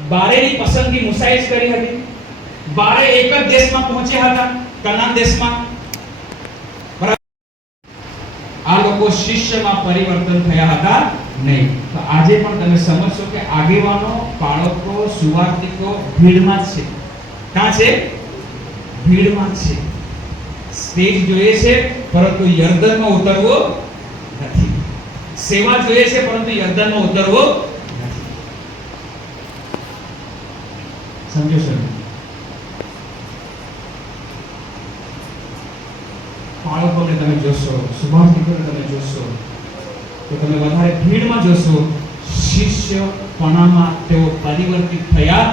બારેની પસંદગી મૂસાએ જ કરી હતી. બારે એક જ દેશમાં પહોંચ્યા હતા, કનાન દેશમાં. આ લોકો શિષ્યમાં પરિવર્તન થયા હતા નહીં. તો આજે પણ તમે સમજશો કે આગેવાનો, પાળકો, સુવાર્તિકો ભીડમાં જ છે. ક્યાં છે? ભીડમાં જ છે. સ્ટેજ જોઈએ છે પરંતુ યર્દનમાં ઉતરવો નથી. સેવા જોઈએ છે પરંતુ યર્દનમાં ઉતરવો નથી. સમજો છો? બાળકોને તમે જોશો, સુવાર્તિકોને તમે જોશો તો તમે વધારે ભીડમાં જોશો. શિષ્યપણામાં તેઓ પરિવર્તિત થયા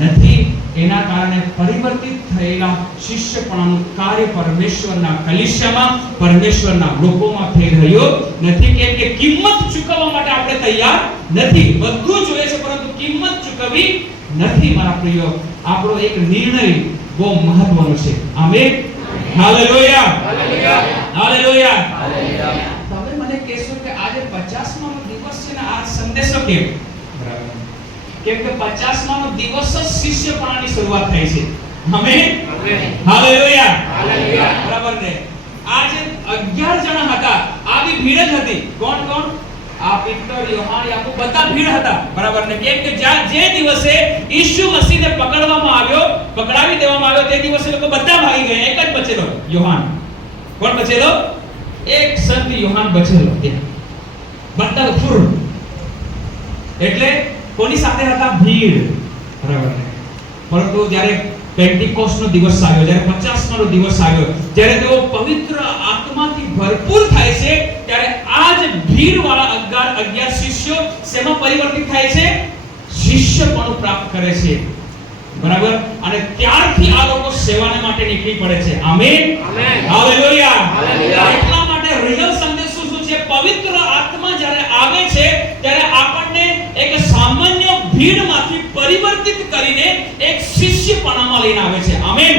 નથી. એના કારણે પરિવર્તિત થયેલા શિષ્યપણાનું કાર્ય પરમેશ્વરના કલીસિયામાં, પરમેશ્વરના લોકોમાં થઈ રહ્યો નથી. કેમ કે કિંમત ચૂકવવા માટે આપણે તૈયાર નથી. બધું જોઈએ છે પરંતુ કિંમત ચૂકવવી નથી. મારા પ્રિય, આપણો એક નિર્ણય બહુ મહત્વનો છે. Amen, hallelujah, hallelujah. તમે મને કહેશો કે આજે 50મો દિવસ છે ને, આ સંદેશો કેમ? બરાબર. કેમ કે 50મો દિવસ જ શિષ્યપણાની શરૂઆત થઈ છે. Amen, hallelujah, hallelujah. બરાબર ને? આજે 11 જણા હતા, આવી ભીડ જ હતી. કોણ કોણ? આ પીટર, યોહાન, યાકૂબ બધા ભીડ હતા. બરાબર ને? કેમ કે જે દિવસે ઈસુ મસીહને પકડાવી દેવામાં આવ્યો તે દિવસે લોકો બધા ભાગી ગયા. એક જ બચેલો, યોહાન. કોણ બચેલો? એક સંત યોહાન બચેલો. બધા ફૂર. એટલે કોની સાથે હતા? ભીડ. બરાબર ને? પરંતુ જ્યારે પેન્ટિકોસ્ટનો દિવસ આવ્યો, જ્યારે 50મો દિવસ આવ્યો, જ્યારે તેઓ પવિત્ર આત્માથી ભરપૂર થાય છે, ત્યારે આ જ ભીડવાળા 11 શિષ્યો શેમાં પરિવર્તિત થાય છે? શિષ્યપણું પ્રાપ્ત કરે છે. બરાબર? અને ત્યારથી આ લોકો સેવાને માટે નીકળી પડે છે. Amen, hallelujah, hallelujah. એટલા માટે રિયલ સંદેશ શું છે? પવિત્ર આત્મા જ્યારે આવે છે ત્યારે આપણને એક સામાન્ય ભીડમાંથી પરિવર્તિત કરીને એક શિષ્યપણામાં લઈને આવે છે. Amen,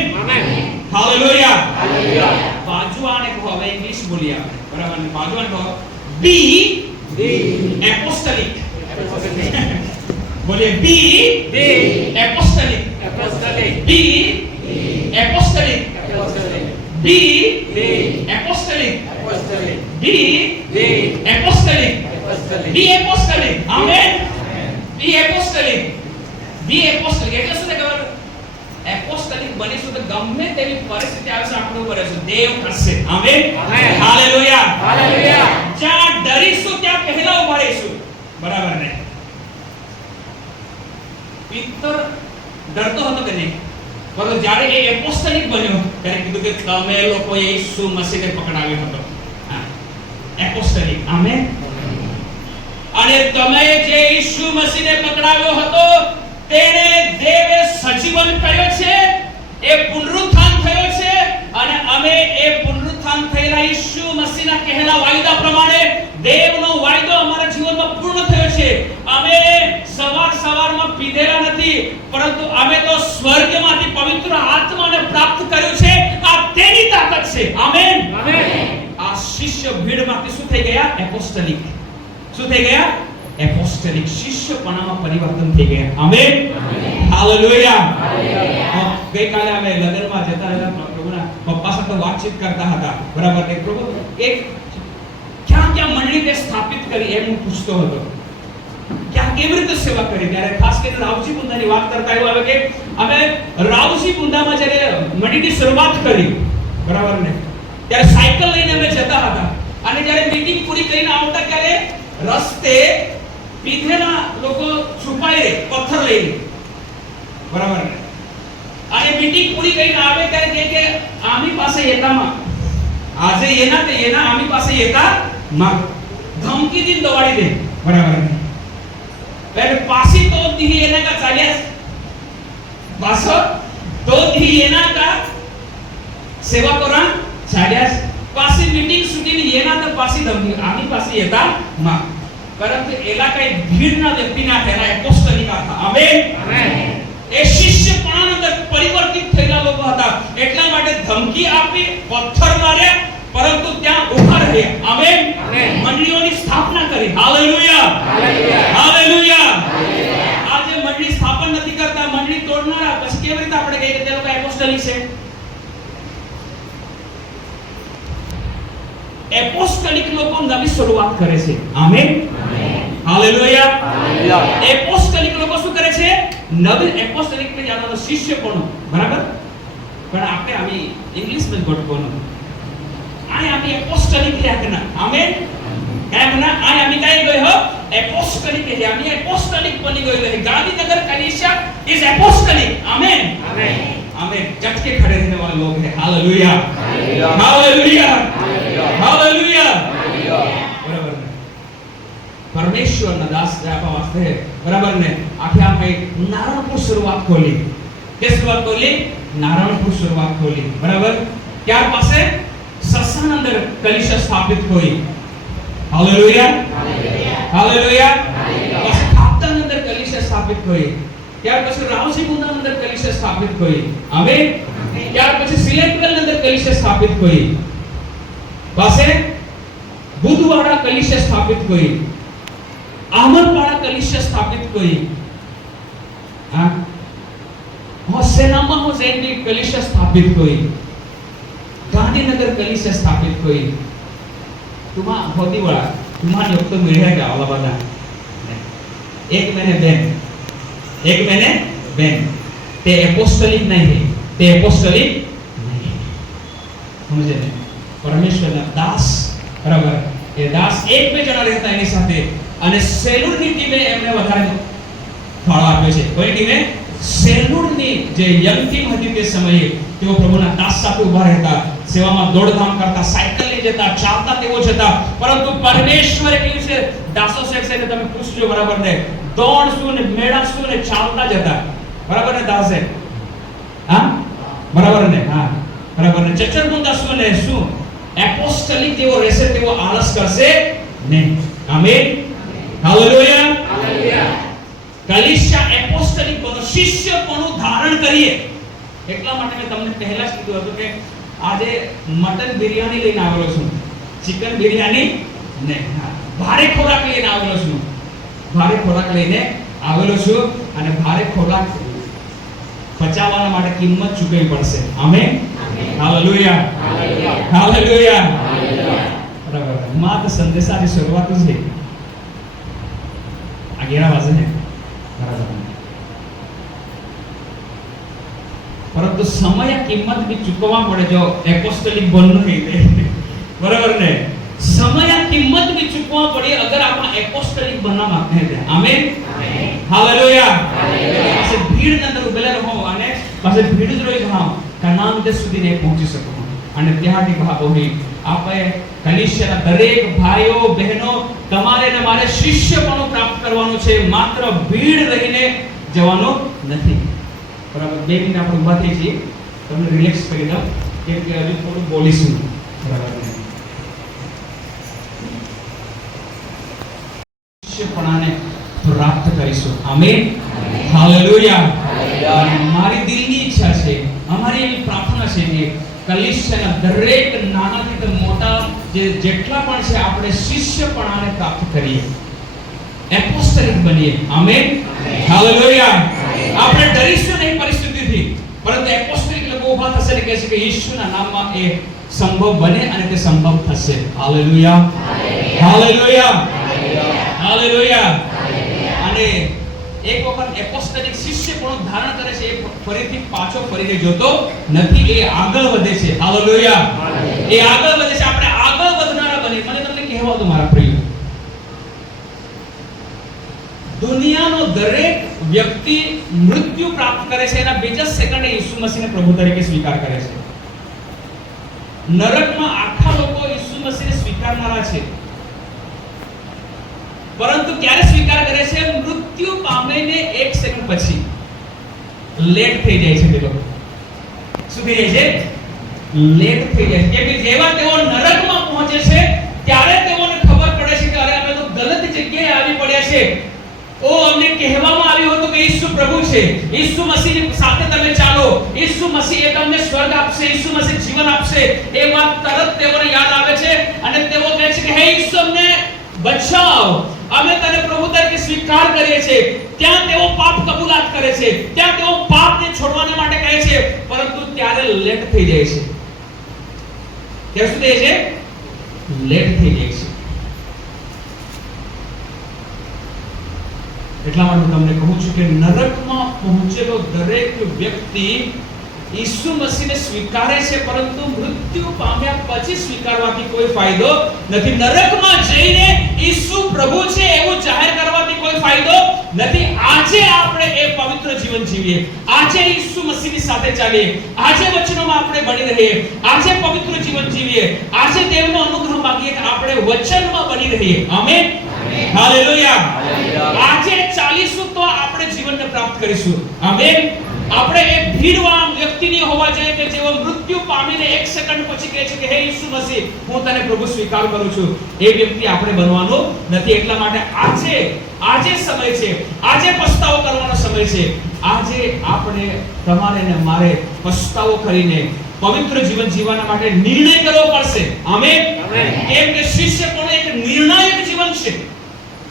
hallelujah, hallelujah. બાજુઆને કહો, હવે ઇંગ્લિશ બોલીએ આપણે. બરાબર ને? બાજુઆને કહો બી એપોસ્ટલિક. બોલીએ બી apostolic, બી apostolic, બી apostolic, બી apostolic, બી apostolic. આમેન, બી apostolic, બી apostolic. એટલે શું ખબર? apostolic બનીશું તો ગમે તેવી પરિસ્થિતિ આવશે આપણું ઉપર રહેશું, દેવ કરશે. Amen, hallelujah, hallelujah. જ્યાં ડરીશું ત્યાં પહેલા ઉભા રહીશું. બરાબર ને? પીતર ડરતો હતો કે નહીં? પરંતુ જ્યારે એ એપોસ્ટલિક બન્યો ત્યારે કીધું કે તમે લોકોએ ઈસુ મસીહને પકડાવ્યો હતો. એપોસ્ટલિક. આમેન. અને તમે જે ઈસુ મસીહને પકડાવ્યો હતો તેને દેવે સજીવન કર્યો છે, એ પુનરુત્થાન થયો છે કરેલા ઈસુ મસીહના કહેલા વાયદા પ્રમાણે દેવનો વાયદો અમારા જીવનમાં પૂર્ણ થયો છે. અમે સવારમાં પીધેલા નથી, પરંતુ અમે તો સ્વર્ગમાંથી પવિત્ર આત્માને પ્રાપ્ત કર્યું છે. આ તેની તાકાત છે. આમેન. આ શિષ્ય ભીડમાંથી શું થઈ ગયા? એપોસ્ટલિક. શું થઈ ગયા? એપોસ્ટલિક. શિષ્યપણામાં પરિવર્તન થઈ ગયા. આમેન. હાલેલુયા. ગઈકાલે અમે લગનમાં જતા હતા, પ્રભુના પપ્પા સાથે વાતચીત કરતા હતા. બરાબર ને? પ્રભુ એક ક્યાં મંડળીને સ્થાપિત કરી એમ હું પૂછતો હતો. ક્યાં કેવી રીતે સેવા કરી? ત્યારે ખાસ કરીને રાવજી બુંદાની વાત કરતા એવું આવે કે અમે રાવજી બુંદામાં જ્યારે મંડળીની શરૂઆત કરી, બરાબર ને, ત્યારે સાયકલ લઈને અમે જતા હતા. અને જ્યારે મીટિંગ પૂરી કરીને આવતા ત્યારે રસ્તે પીધેલા લોકો છુપાઈ રહે પથ્થર લઈને, બરાબર ને. અને મીટિંગ પૂરી કરીને આવે ત્યારે કે આમી પાસે એતામાં આજે એના આમી પાસે એતા માં ધમકી દી દવાડી દે, બરાબર ને. એટલે પાસી તો દી એના કા ચાલ્યા પાસો તો દી એના કા સેવા કરા ચાલ્યા. પાસી મીટિંગ સુધીની એના તો પાસી ધમકી આમી પાસે એતા માં. પરંતુ એલા કઈ ભીડના વ્યક્તિ ના થયા, એપોસ્ટલિક હતા. આમેન. એ શિષ્યપણાની અંદર પરિવર્તિત થયેલા લોકો હતા. એટલા માટે ધમકી આપી, પથ્થર માર્યા, પરંતુ ત્યાં ઉભા રહ્યા. આમેન. મંડળીઓની સ્થાપના કરી. હાલેલુયા. હાલેલુયા. આજે મંડળી સ્થાપન નથી કરતા, મંડળી તોડનારા, પછી કેવી રીતે આપણે કહીએ કે તે લોકો એપોસ્ટલિક છે? એપોસ્ટલિક લોકો નવી શરૂઆત કરે છે. આમેન. હાલેલુયા. એપોસ્ટલિક લોકો શું કરે છે? નવી એપોસ્ટલિક ને જાણવાનો શિષ્યપણો, બરાબર? પણ આપણે આવી ઇંગ્લિશમાં ગોઠવવાનું. આય આપી એપોસ્ટલિક હે આકના. આમેન. કાયના આય આપી કાઈ ગયો હો એપોસ્ટલિક હે. આમી એપોસ્ટલિક બની ગયો હે. ગાંધીનગર કલીસિયા ઇઝ એપોસ્ટલિક. આમેન. आमेन. जट के खड़े रहने वाले लोग हैं. हालेलुया. हालेलुया. हालेलुया. बराबर ने परमेश्वરના દાસ આપવા વાસ્તે, બરાબર ને, આખે આપણે નારણપુર શરૂઆત ખોલી. કે શરૂઆત ખોલી? નારણપુર શરૂઆત ખોલી. બરાબર. ત્યાર પાસે સસાન અંદર કલીશા સ્થાપિત કરી. હાલેલુયા. હાલેલુયા. પછી ખાપતન અંદર કલીશા સ્થાપિત કરી. ત્યાર પછી રાવજી બુંદા અંદર કલીશા સ્થાપિત કરી. આમેન. ત્યાર પછી સિલેક્ટવેલ અંદર કલીશા સ્થાપિત કરી. પાસે બુધવાડા કલીશા સ્થાપિત કરી. આમરવાડા કલીશા સ્થાપિત કરી. હા, હોસેનામાં હોસેની કલીશા સ્થાપિત કરી. ગાંધીનગર કલીશા સ્થાપિત કરી. तुम्हा होती वाला तुम्हारा योग तो मिल है क्या वाला बता? एक मैंने बैन ते एपोस्टलिक नहीं है. ते एपोस्टलिक नहीं है. समझे ने? परमेश्वरना दास, बराबर. ये दास एक में जना रहता है એની સાથે. અને સેલુરની ટીમે એમને વધારે ફાળો આપ્યો છે. કોઈ ટીમે? સેલુરની જે યંગ ટીમ હતી તે સમયે તેઓ પ્રભુના દાસ સાથે ઊભા રહેતા, સેવામાં દોડધામ કરતા, સાયકલ લઈ જતા, ચાલતા તેઓ જતા. પરંતુ પરમેશ્વરે કહ્યું છે દાસો શેખ ને તમે પૂછજો, બરાબર ને, દોડશું ને મેળાશું ને ચાલતા જતા, બરાબર ને દાસે? હા, બરાબર ને? હા, બરાબર ને. ચચરબુંદાશું ને શું એપોસ્ટલિક તેઓ રહેશે, તેઓ આળસ કરશે નહીં. આમેન. હાલેલુયા. હાલેલુયા. કલીસિયા એપોસ્ટલિક બનો, શિષ્યપણું ધારણ કરીએ. એટલા માટે મેં તમને પહેલા જ કીધું હતું કે આજે મટન બિરયાની લઈને આવેલો છું, ચિકન બિરયાની નહીં. ભારે ખોરાક લઈને આવેલો છું. ભારે ખોરાક લઈને આવેલો છું અને ભારે ખોરાક પચાવવા માટે કિંમત ચૂકવવી પડશે. આમેન. હાલેલુયા. હાલેલુયા. બરાબર. માત્ર સંદેશાની શરૂઆત છે. આ 11 વાગે ને, બરાબર. પરંતુ સમય કિંમત भी ચૂકવવા પડે જો એપોસ્ટલિક બનવું હોય, બરાબર ને? સમય કિંમત भी ચૂકવવા પડે અગર આપણે એપોસ્ટલિક બનવા માંગते हैं. આમેન. હાલેલુયા. પાસે ભીડ અંદર ઉભેલા રહો અને પાસે ભીડ જ રહી જાઓ કનાન દેશ સુધી ને પહોંચી શકો. અને ત્યાંથી ભાગોહી આપણે કલીસિયાના દરેક ભાઈઓ બહેનો તમારે ને મારે શિષ્યપણું પ્રાપ્ત કરવાનું છે. માત્ર ભીડ રહીને જવાનું નથી. બરાબર. 2 મિનિટ આપણે ઊભા થઈ જઈએ, તમને રિલેક્સ કરી દઉં કેમ કે હજુ થોડું બોલીશું. બરાબર. કરીશું. આમેન. હાલેલુયા. મારી દિલની ઈચ્છા છે, અમારી એવી પ્રાર્થના છે કે કલીસિયાના દરેક નાનાથી મોટા જેટલા પણ છે આપણે શિષ્યપણાને પ્રાપ્ત કરીએ, એપોસ્ટલિક બનીએ. આમેન. હાલેલુયા. આપણે ડરીશું નહીં પરિસ્થિતિથી, પરંતુ એપોસ્ટલિક લોકો ઊભા થશે ને કહે છે કે ઈશ્વરના નામમાં એ સંભવ બને અને તે સંભવ થશે. હાલેલુયા. હાલેલુયા. હાલેલુયા. અને એક વખત એપોસ્ટલિક શિષ્યપણું ધારણ કરે છે, એ ફરીથી પાછો ફરીને જોતો નથી, એ આગળ વધે છે. હાલેલુયા. એ આગળ વધે છે. આપણે આગળ વધનારા બની. મને તમને કહેવા દો મારા પ્રિય, દુનિયાનો દરેક વ્યક્તિ મૃત્યુ પ્રાપ્ત કરે છે એના બીજા સેકન્ડે ઈસુ મસીહને પ્રભુ તરીકે સ્વીકાર કરે છે. નરકમાં આખા લોકો ઈસુ મસીહને સ્વીકારનારા છે, પરંતુ ક્યારે સ્વીકાર કરે છે? મૃત્યુ પામીને 1 સેકન્ડ પછી. લેટ થઈ જાય છે તે લોકો. શું થઈ જાય છે? લેટ થઈ જાય છે. કેમ કે જેવા તેઓ નરકમાં પહોંચે છે ત્યારે તેઓને ખબર પડે છે કે અરે આપણે તો ગલત જગ્યાએ આવી પડ્યા છે. અમને કહેવામાં આવ્યું હતું કે ઈસુ પ્રભુ છે, ઈસુ મસીહની સાથે તમે ચાલો, ઈસુ મસીહ એ તમને સ્વર્ગ આપશે, ઈસુ મસીહ જીવન આપશે. એ વાત તરત તેઓને યાદ આવે છે અને તેઓ કહે છે કે હે ઈસુ અમને બચાવ, અમે તને પ્રભુ તરીકે સ્વીકાર કરીએ છીએ. ત્યાં તેઓ પાપ કબૂલાત કરે છે, ત્યાં તેઓ પાપને છોડવાને માટે કહે છે, પરંતુ ત્યારે લેટ થઈ જાય છે. ત્યારે શું થાય છે? લેટ થઈ જાય છે. એટલા માટે હું તમને કહું છું કે નરકમાં પહોંચેલો દરેક વ્યક્તિ ઈસુ મસીહને સ્વીકારે છે, પરંતુ મૃત્યુ પામ્યા પછી સ્વીકારવાથી કોઈ ફાયદો નથી. નરકમાં જઈને ઈસુ પ્રભુ છે એવું જાહેર કરવાથી કોઈ ફાયદો નથી. આજે આપણે એ પવિત્ર જીવન જીવીએ, આજે ઈસુ મસીહની સાથે ચાલીએ, આજે વચનોમાં આપણે બની રહીએ, આજે પવિત્ર જીવન જીવીએ, આજે દેવનો અનુગ્રહ માંગીએ કે આપણે વચનમાં બની રહીએ. આમેન. હાલેલુયા. આજે ચાલીશું તો આપણે જીવનને પ્રાપ્ત કરીશું. આમેન. આપણે એ ભીડવાળા વ્યક્તિ નહીં હોવા જોઈએ કે જેઓ મૃત્યુ પામીને 1 સેકન્ડ પછી કહે છે કે હે ઈસુ મસીહ હું તને પ્રભુ સ્વીકાર કરું છું. એ વ્યક્તિ આપણે બનવાનું નથી. એટલા માટે આજે સમય છે, આજે પસ્તાવો કરવાનો સમય છે. આજે આપણે તમારે ને મારે પસ્તાવો કરીને પવિત્ર જીવન જીવવા માટે નિર્ણય કરવો પડશે. આમેન. કેમ કે શિષ્યપણું એક નિર્ણાયક જીવન છે.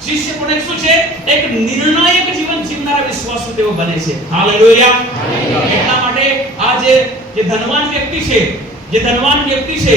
શિષ્યપણ શું છે? એક નિર્ણાયક જીવન જીવનારા વિશ્વાસુ તેઓ બને છે. હાલેલુયા. એટલા માટે આજે જે ધનવાન વ્યક્તિ છે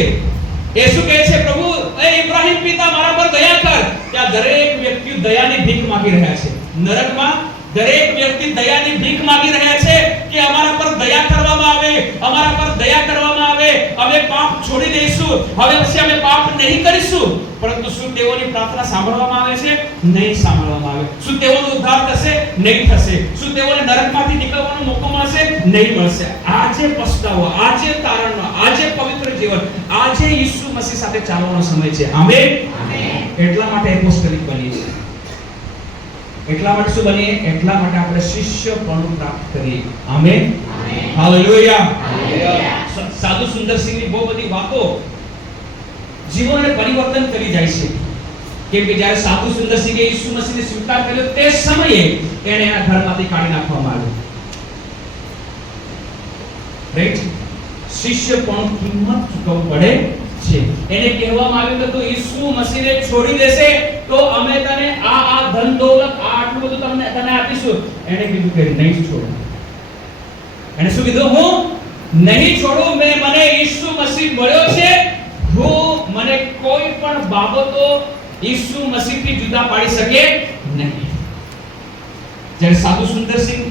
એ શું કહે છે? પ્રભુ એ ઇબ્રાહીમ પિતા મારા પર દયા કર. ત્યાં દરેક વ્યક્તિ દયાની ભીખ માંગી રહ્યા છે. નરકમાં દરેક વ્યક્તિ દયાની ભીખ માંગી રહ્યા છે કે અમારા પર દયા કરવામાં આવે, અમારા પર દયા કરવામાં આવે, અમે પાપ છોડી દઈશું, હવે પછી અમે પાપ નહીં કરીશું. પરંતુ શું તેઓની પ્રાર્થના સાંભળવામાં આવે છે? નહીં સાંભળવામાં આવે. શું તેઓનો ઉદ્ધાર થશે? નહીં થશે. શું તેઓને નરકમાંથી નીકળવાનો મોકો મળશે? નહીં મળશે. આજે પસ્તાવો, આજે તારણનો, આજે પવિત્ર જીવન, આજે ઈસુ મસીહ સાથે ચાલવાનો સમય છે. આમેન. એટલા માટે એપોસ્ટલિક બની છે. એટલા માટે શું બનીએ? એટલા માટે આપણે શિષ્યપણું પ્રાપ્ત કરીએ. આમેન. હાલેલુયા. સાધુ સુંદરસિંહની બહુ બધી વાતો જીવનને પરિવર્તન કરી જાય છે. કેમ કે જ્યારે સાધુ સુંદરસિંહે ઈસુ મસીહને સ્વીકાર કર્યો તે સમયે એને એના ઘરમાંથી કાઢી નાખવામાં આવ્યો. રાઈટ? શિષ્યપણું કિંમત ચૂકવવું પડે છે. એને કહેવામાં આવ્યું કે તું ઈસુ મસીહને છોડી દેશે તો અમે તને આ ધન દૌલત આટલું બધું તને આપીશું. એને કીધું કે નહીં છોડું. એને શું કીધું? હું નહીં છોડું. મને ઈસુ મસીહ મળ્યો છે. મને કોઈ પણ બાબતો ઈસુ મસીહથી જુદા પાડી શકે નહીં. જ્યારે સાધુ સુંદરસિંહ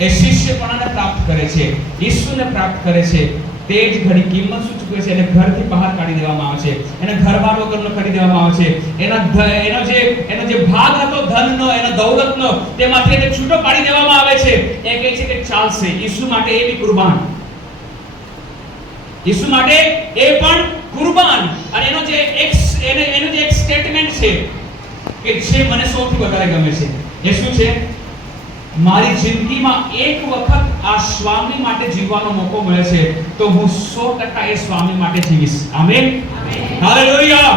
એ શિષ્યપણાને પ્રાપ્ત કરે છે, ઈસુને પ્રાપ્ત કરે છે, તે જ ઘડી કિંમત શું ચૂકવે છે? એને ઘરથી બહાર કાઢી દેવામાં આવે છે, એને ઘરબાર વગરનો કરી દેવામાં આવે છે. એનો જે ભાગ હતો ધનનો, એનો દૌલતનો, તેમાંથી એને છૂટો પાડી દેવામાં આવે છે. એ કહે છે કે ચાલશે. ઈસુ માટે એ બી કુરબાન. ઈસુ માટે એ પણ કુરબાન. અને એનો જે એક સ્ટેટમેન્ટ છે કે જે મને સૌથી વધારે ગમે છે એ શું છે? મારી જિંદગીમાં એક વખત આ સ્વામી માટે જીવવાનો મોકો મળે છે તો હું 100% એ સ્વામી માટે જીવીશ. આમેન. હાલેલુયા.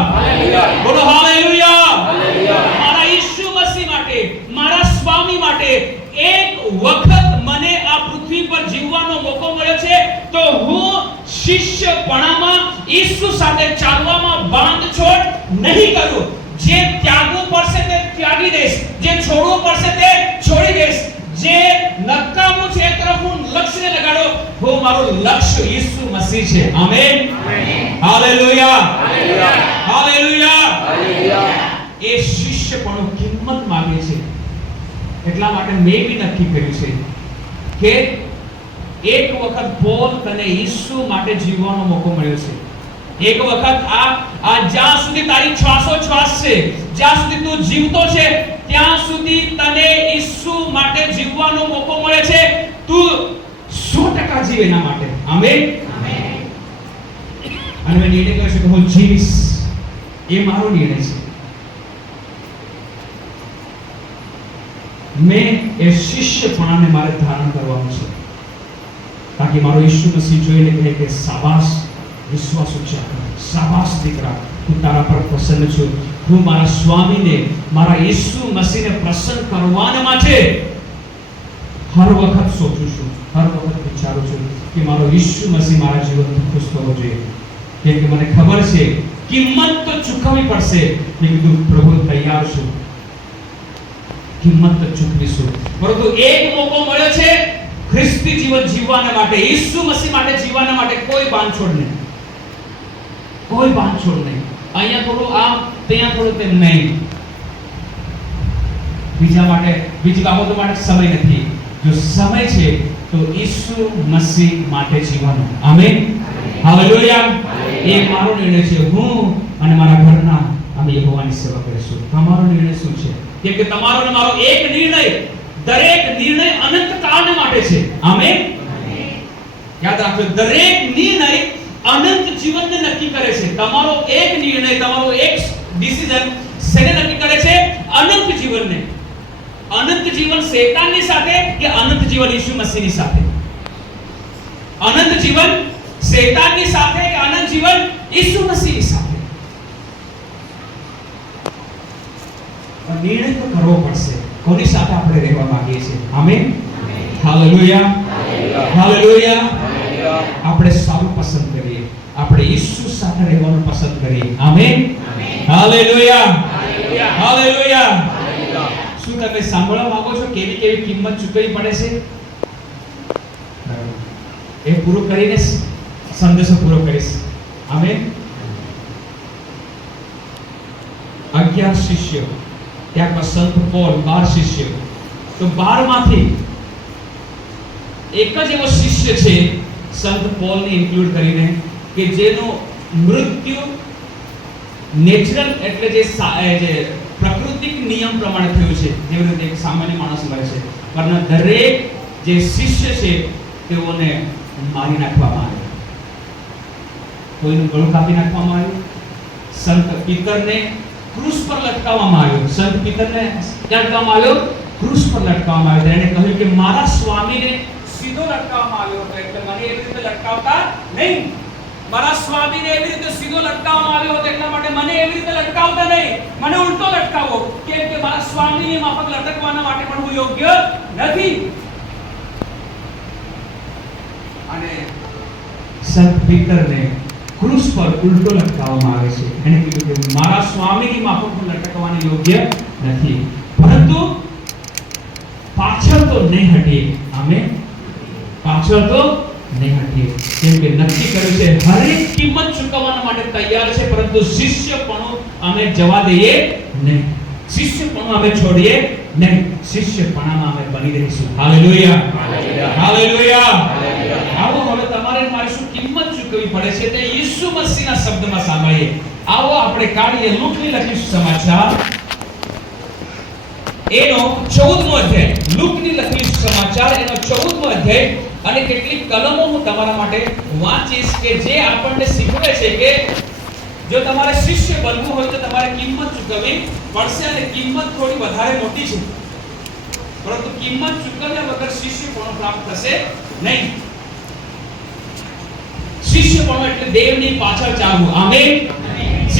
બોલો હાલેલુયા. મારા ઈસુ મસીહ માટે, મારા સ્વામી માટે એક વખત મને આ પૃથ્વી પર જીવવાનો મોકો મળ્યો છે, તો હું શિષ્યપણામાં ઈસુ સાથે ચાલવામાં બાંધછોડ નહીં કરું. જે ત્યાગવું પડશે તે ત્યાગી દઈશ, જે છોડવું પડશે તે છોડી દઈશ. જે નકામું છે એ તરફ હું લક્ષ્ય લગાડો. હું મારું લક્ષ્ય ઈસુ મસીહ છે. આમેન. હાલેલુયા. હાલેલુયા. એ શિષ્યપણું કિંમત માંગે છે. એટલા માટે મેં બી નક્કી કર્યું છે કે એક વખત પોલ તને ઈસુ માટે જીવવાનો મોકો મળ્યો છે. એક વખત આ જ્યાં સુધી તારી શ્વાસોચ્છ્વાસ છે, જ્યાં સુધી તું જીવતો છે, ત્યાં સુધી તને ઈસુ માટે જીવવાનો મોકો મળે છે. તું 100% જીવ એના માટે. આમેન. અને મેં નિર્ણય કર્યો છે કે હું જીવીશ. એ મારો નિર્ણય છે. મેં એ શિષ્યપણાને મારે ધારણ કરવાનું છે, તાકી મારો ઈસુ મસીહ જોઈને કહે કે શાબાશ વિશ્વાસુ ચાકર, શાબાશ દીકરા, હું તારા પર પ્રસન્ન છું. હું મારા સ્વામીને, મારા ઈસુ મસીહને પ્રસન્ન કરવાના માટે હર વખત સોચું છું, હર વખત વિચારું છું કે મારો ઈસુ મસીહ મારા જીવનથી ખુશ થવો જોઈએ. કેમ કે મને ખબર છે કિંમત તો ચૂકવવી પડશે. મેં કીધું પ્રભુ તૈયાર છું, કિંમત તો ચૂકવીશું. પરંતુ એક મોકો મળ્યો છે ખ્રિસ્તી જીવન જીવવાના માટે, ઈસુ મસીહ માટે જીવવાના માટે. કોઈ બાંધછોડ નહીં, કોઈ બાંધછોડ નહીં. અહીંયા થોડું આમ, ત્યાં થોડું તેમ નહીં. બીજા માટે, બીજી બાબતો માટે સમય નથી. જો સમય છે તો ઈસુ મસીહ માટે જીવવાનું. આમેન. હાલેલુયા. એ મારો નિર્ણય છે. હું અને મારા ઘરના અમે યહોવાની સેવા કરીશું. તમારો નિર્ણય શું છે? કેમ કે તમારો અને મારો એક નિર્ણય, દરેક નિર્ણય અનંત કાળ માટે છે. આમેન. યાદ રાખજો, દરેક નિર્ણય અનંત જીવનને નક્કી કરે છે. તમારો એક નિર્ણય, તમારો એક ડિસિઝન શેને નક્કી કરે છે? અનંત જીવનને. અનંત જીવન શૈતાનની સાથે કે અનંત જીવન ઈસુ મસીહની સાથે? અનંત જીવન શૈતાનની સાથે કે અનંત જીવન ઈસુ મસીહની સાથે? નિર્ણય તો કરવો પડશે. કોની સાથે આપણે રહેવા માંગીએ છીએ? આમેન. હાલેલુયા. હાલેલુયા. આપણે સારું પસંદ કરીએ, આપણે ઈસુ સાથે રહેવાનું પસંદ કરીએ. આમેન. હાલેલુયા. હાલેલુયા. શું તમે સાંભળવા માંગો છો કેવી કેવી કિંમત ચૂકવવી પડે છે? એ પૂરું કરીને સંદેશો પૂરો કરીશ. આમેન. 11 શિષ્યો, ત્યારબાદ સંત પોલ 12 શિષ્યો. તો 12 માંથી એક જ એવો શિષ્ય છે સંત પોલને ઇન્ક્લુડ કરીને કે જેનું મૃત્યુ નેચરલ એટલે જે પ્રાકૃતિક નિયમ પ્રમાણે થયું છે, જેવી રીતે એક સામાન્ય માણસ મરે છે. પણ દરેક જે શિષ્ય છે તેઓને મારી નાખવામાં આવ્યા. કોઈનું ગળું કાપી નાખવામાં આવ્યું. સંત પીતરને ક્રૂસ પર લટકાવવામાં આવ્યો. સંત પીતરને ક્યાં લટકાવવામાં આવ્યો? ક્રૂસ પર લટકાવવામાં આવ્યો. તેણે કહ્યું કે મારા સ્વામીને સીધો લટકાવવામાં આવ્યો હતો, એટલે મને એવી રીતે લટકાવતા નહીં. મારા સ્વામીને એવી રીતે સીધો લટકાવવામાં આવ્યો હતો, એટલા માટે મને એવી રીતે લટકાવતા નહીં, મને ઉલટો લટકાવો. કેમ કે મારા સ્વામીની માફક લટકવાના માટે પણ હું યોગ્ય નથી. અને સંત પીતરને ક્રૂસ પર ઉલટો લટકાવવામાં આવે છે. એને કીધું કે મારા સ્વામીની માફક હું લટકવાને યોગ્ય નથી, પરંતુ પાછળ તો નહીં હટીએ. આમેન. પાછળ તો નહીં હટીએ. કેમ કે નક્કી કર્યું છે હરેક કિંમત ચૂકવવા માટે તૈયાર છે, પરંતુ શિષ્યપણું અમે જવા દઈએ નહીં. શિષ્યપણું અમે છોડીએ નહીં. શિષ્યપણામાં અમે બની રહીશું. હાલેલુયા. હાલેલુયા. આવો હવે તમારે મારે શું કિંમત ચૂકવવી પડે છે તે ઈસુ મસીહના શબ્દમાં સાંભળીએ. આવો આપણે કાઢીએ લુકની લખેલું સમાચાર, એનો 14મો અધ્યાય. લુકની લખેલું સમાચાર એનો 14મો અધ્યાય. અને કેટલીક કલમો હું તમારા માટે વાંચીશ કે જે આપણને શીખવે છે કે જો તમારે શિષ્ય બનવું હોય તો તમારે કિંમત ચૂકવવી પડશે. અને કિંમત થોડી વધારે મોટી છે, પરંતુ કિંમત ચૂકવ્યા વગર શિષ્યપણું પ્રાપ્ત થશે નહીં. શિષ્યપણું એટલે દેવની પાછળ ચાલવું. આમેન.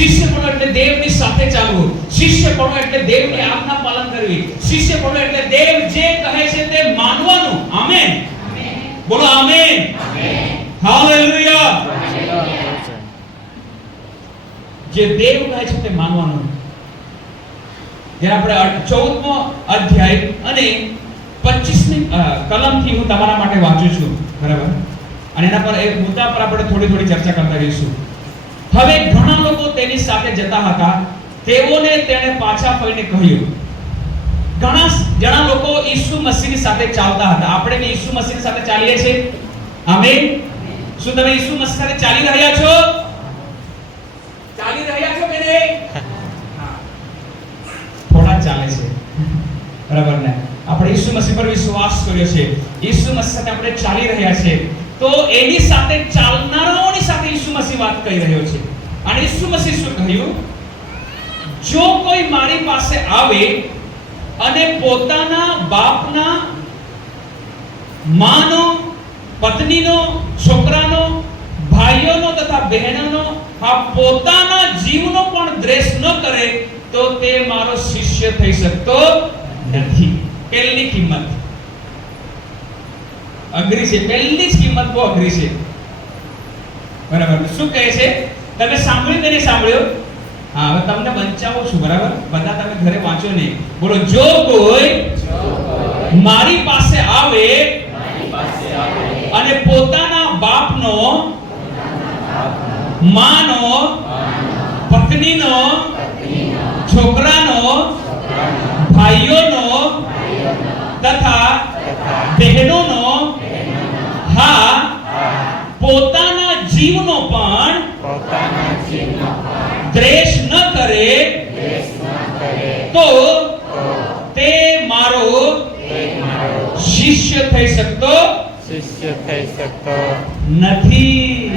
શિષ્યપણું એટલે દેવની સાથે ચાલવું. શિષ્યપણું એટલે દેવની આજ્ઞા પાલન કરવી. શિષ્યપણું એટલે દેવ જે કહે છે તે માનવાનું. આમેન. બોલો આમેન. હાલેલુયા. જે દેવ કહે છે તે માનવાનું. જ્યારે આપણે 14મો અધ્યાય અને 25મી કલમથી હું તમારા માટે વાંચું છું, બરાબર? અને એના પર એક મુદ્દા પર આપણે થોડી ચર્ચા કરતા રહીશું. હવે ઘણા લોકો તેની સાથે જતા હતા. તેઓને તેણે પાછા ફરીને કહ્યું. ઘણા લોકો ઈસુ મસીહની સાથે ચાલતા હતા. આપણે ઈસુ મસીહની સાથે ચાલીએ છીએ. આમેન. શું તમે ઈસુ મસીહ સાથે ચાલી રહ્યા છો? ચાલી રહ્યા છો કે નહીં? થોડા ચાલે છે, બરાબર ને? આપણે ઈસુ મસીહ પર વિશ્વાસ કર્યો છે, ઈસુ મસીહ સાથે આપણે ચાલી રહ્યા છે. તો એની સાથે ચાલનારાઓની સાથે ઈસુ મસીહ વાત કરી રહ્યો છે. અને ઈસુ મસીહ શું કહ્યું? જો કોઈ મારી પાસે આવે અને પોતાના બાપના, માનો, પત્નીનો, છોકરાનો, ભાઈઓનો તથા બહેનોનો, આ પોતાના જીવનો પણ દ્વેષ ન કરે તો તે મારો શિષ્ય થઈ શકતો નથી. પહેલી કિંમત અઘરી છે. પહેલી જ કિંમત બહુ અઘરી છે, બરાબર? શું કહે છે? તમે સાંભળ્યું કે નહીં સાંભળ્યું? હા, હવે તમને બંચાવું છું, બરાબર? બધા તમે ઘરે વાંચો નહીં. બોલો, જો કોઈ મારી પાસે આવે અને પોતાના બાપનો, માનો, પત્નીનો, છોકરાનો, ભાઈઓનો તથા બહેનોનો, હા, પોતાના જીવનો પણ દ્વેષ ન કરે તો તે મારો શિષ્ય થઈ શકતો નથી.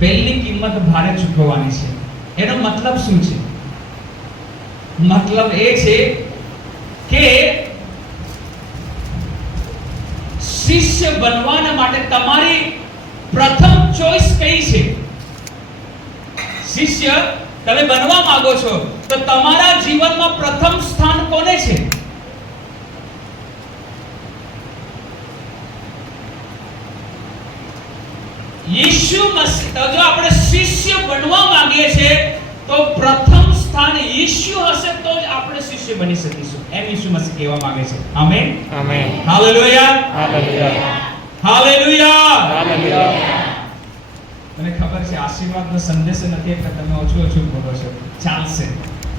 પહેલી કિંમત ભારે ચૂકવવાની છે. એનો મતલબ શું છે? મતલબ એ છે કે શિષ્ય બનવાના માટે તમારી પ્રથમ ચોઈસ કઈ છે? શિષ્ય તમે બનવા માંગો છો તો તમારા જીવનમાં પ્રથમ સ્થાન કોને છે? યીશુ મસીહ. તો જો આપણે શિષ્ય બનવા માંગીએ છીએ તો પ્રથમ સ્થાન યીશુ હશે તો જ આપણે શિષ્ય બની શકીશું. એમ યીશુ મસીહ કહેવા માંગે છે. Amen. Amen. Hallelujah. Hallelujah. Hallelujah. Hallelujah. મને ખબર છે આશીર્વાદનો સંદેશ નથી એટલે તમે ઓછું બોલો છો, ચાલશે.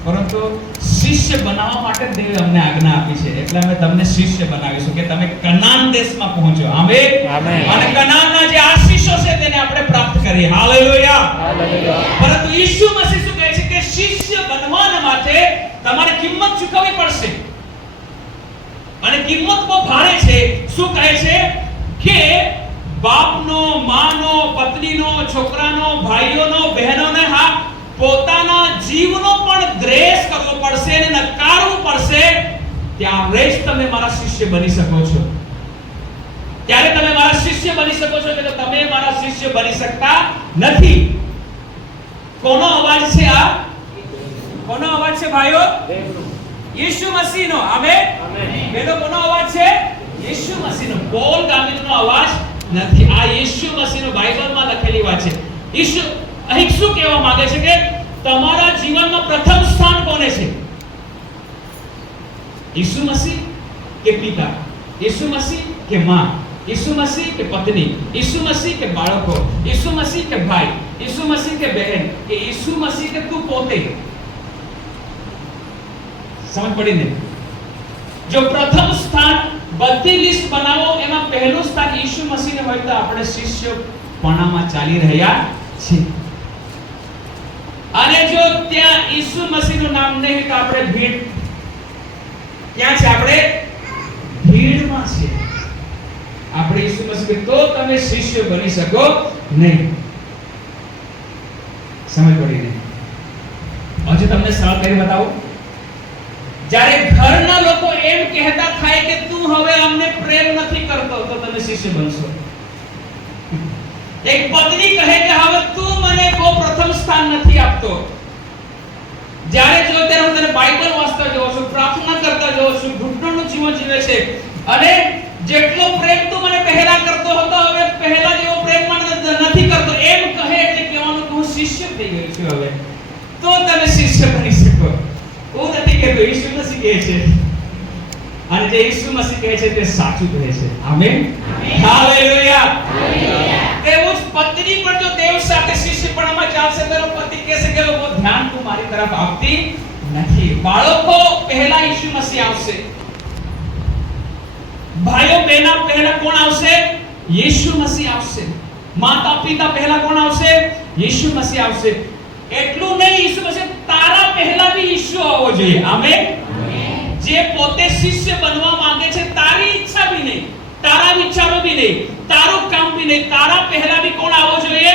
પરંતુ શિષ્ય બનાવવા માટે દેવે અમને આજ્ઞા આપી છે. એટલે અમે તમને શિષ્ય બનાવીશું કે તમે કનાન દેશમાં પહોંચો. આમેન. આમેન. અને કનાનના જે આશીષો છે તેને આપણે પ્રાપ્ત કરીએ. હાલેલુયા. હાલેલુયા. પરંતુ યીશુ મસીહ શું કહે છે કે શિષ્ય બનવાના માટે તમારે કિંમત ચૂકવવી પડશે. અને કિંમત બહુ ભારે છે. શું કહે છે કે બાપનો, માનો, પત્નીનો, છોકરાનો, ભાઈઓનો, બહેનોને, હા, પોતાના જીવનો પણ દ્વેષ કરવો પડશે અને નકારવું પડશે. ત્યારે જ તમે મારા શિષ્ય બની શકો છો. ત્યારે તમે મારા શિષ્ય બની શકો છો. કે તમે મારા શિષ્ય બની શકતા નથી. કોનો અવાજ છે આ? કોનો અવાજ છે ભાઈઓ? યીશુ મસીહનો. આમેન. બેનો કોનો અવાજ છે? યીશુ મસીહનો. પોલ ગામિતનો અવાજ નથી. આ યીશુ મસીહનો બાઇબલમાં લખેલી વાત છે. યીશુ અહીં શું કહેવા માંગે છે કે તમારા જીવનમાં પ્રથમ સ્થાન કોને છે? યીશુ મસીહ કે પિતા? યીશુ મસીહ કે માં? યીશુ મસીહ કે પત્ની? યીશુ મસીહ કે બાળકો? યીશુ મસીહ કે ભાઈ? યીશુ મસીહ કે બહેન? કે યીશુ મસીહ કે તું પોતે? સમજ પડી ને? જો પ્રથમ સ્થાન બધી લિસ્ટ બનાવો એમાં પહેલું સ્થાન યીશુ મસીહને હોય તો આપણે શિષ્યપણામાં ચાલી રહ્યા છીએ. અને જો ત્યાં યીશુ મસીહનું નામ નહીં તો આપણે ભીડ ક્યાં છે? આપણે ભીડમાં છે. આપણે યીશુ મસીહ તો તમે શિષ્ય બની શકો નહીં. સમજ પડી ને? હજુ તમને સરળ કરી બતાવું. જ્યારે ઘરના લોકો એમ કહેતા થાય કે તું હવે અમને પ્રેમ નથી કરતો તો તમે શિષ્ય બનશો. એક પત્ની કહે કે હવે તું મને બહુ પ્રથમ સ્થાન નથી આપતો. જ્યારે જો ત્યારે હું તને બાઇબલ વાંચતા જોઉં છું, પ્રાર્થના કરતા જોઉં છું, ઘૂંટણનું જીવન જીવે છે, અને જેટલો પ્રેમ તું મને પહેલા કરતો હતો હવે પહેલા જેવો પ્રેમ મને નથી કરતો, એમ કહે એટલે કહેવાનું કે હું શિષ્ય થઈ ગયો છું. હવે તો તમે શિષ્ય બની શકો. હું નથી કહેતો, ઈસુ મસીહ કહે છે, અને જે ઈસુ મસીહ કહે છે તે સાચું કહે છે. Amen, hallelujah. તેવું જ પત્ની પણ જો દેવ સાથે શિષ્યપણામાં ચાલશે તો પતિ કહેશે કે લોકો ધ્યાન તું મારી તરફ આપતી નથી. બાળકો પહેલા ઈસુ મસીહ આવશે, ભાઈઓ બહેનો પહેલા કોણ આવશે? યીશુ મસીહ આવશે. માતા પિતા પહેલા કોણ આવશે? યીશુ મસીહ આવશે. એટલું નહીં, યીશુ મસીહ તારા પહેલા બી યીશુ આવવો જોઈએ. આમેન. જે પોતે શિષ્ય બનવા માંગે છે, તારી ઈચ્છા બી નહીં, તારા વિચારો બી નહીં, તારું કામ બી નહીં, તારા પહેલા બી કોણ આવવો જોઈએ?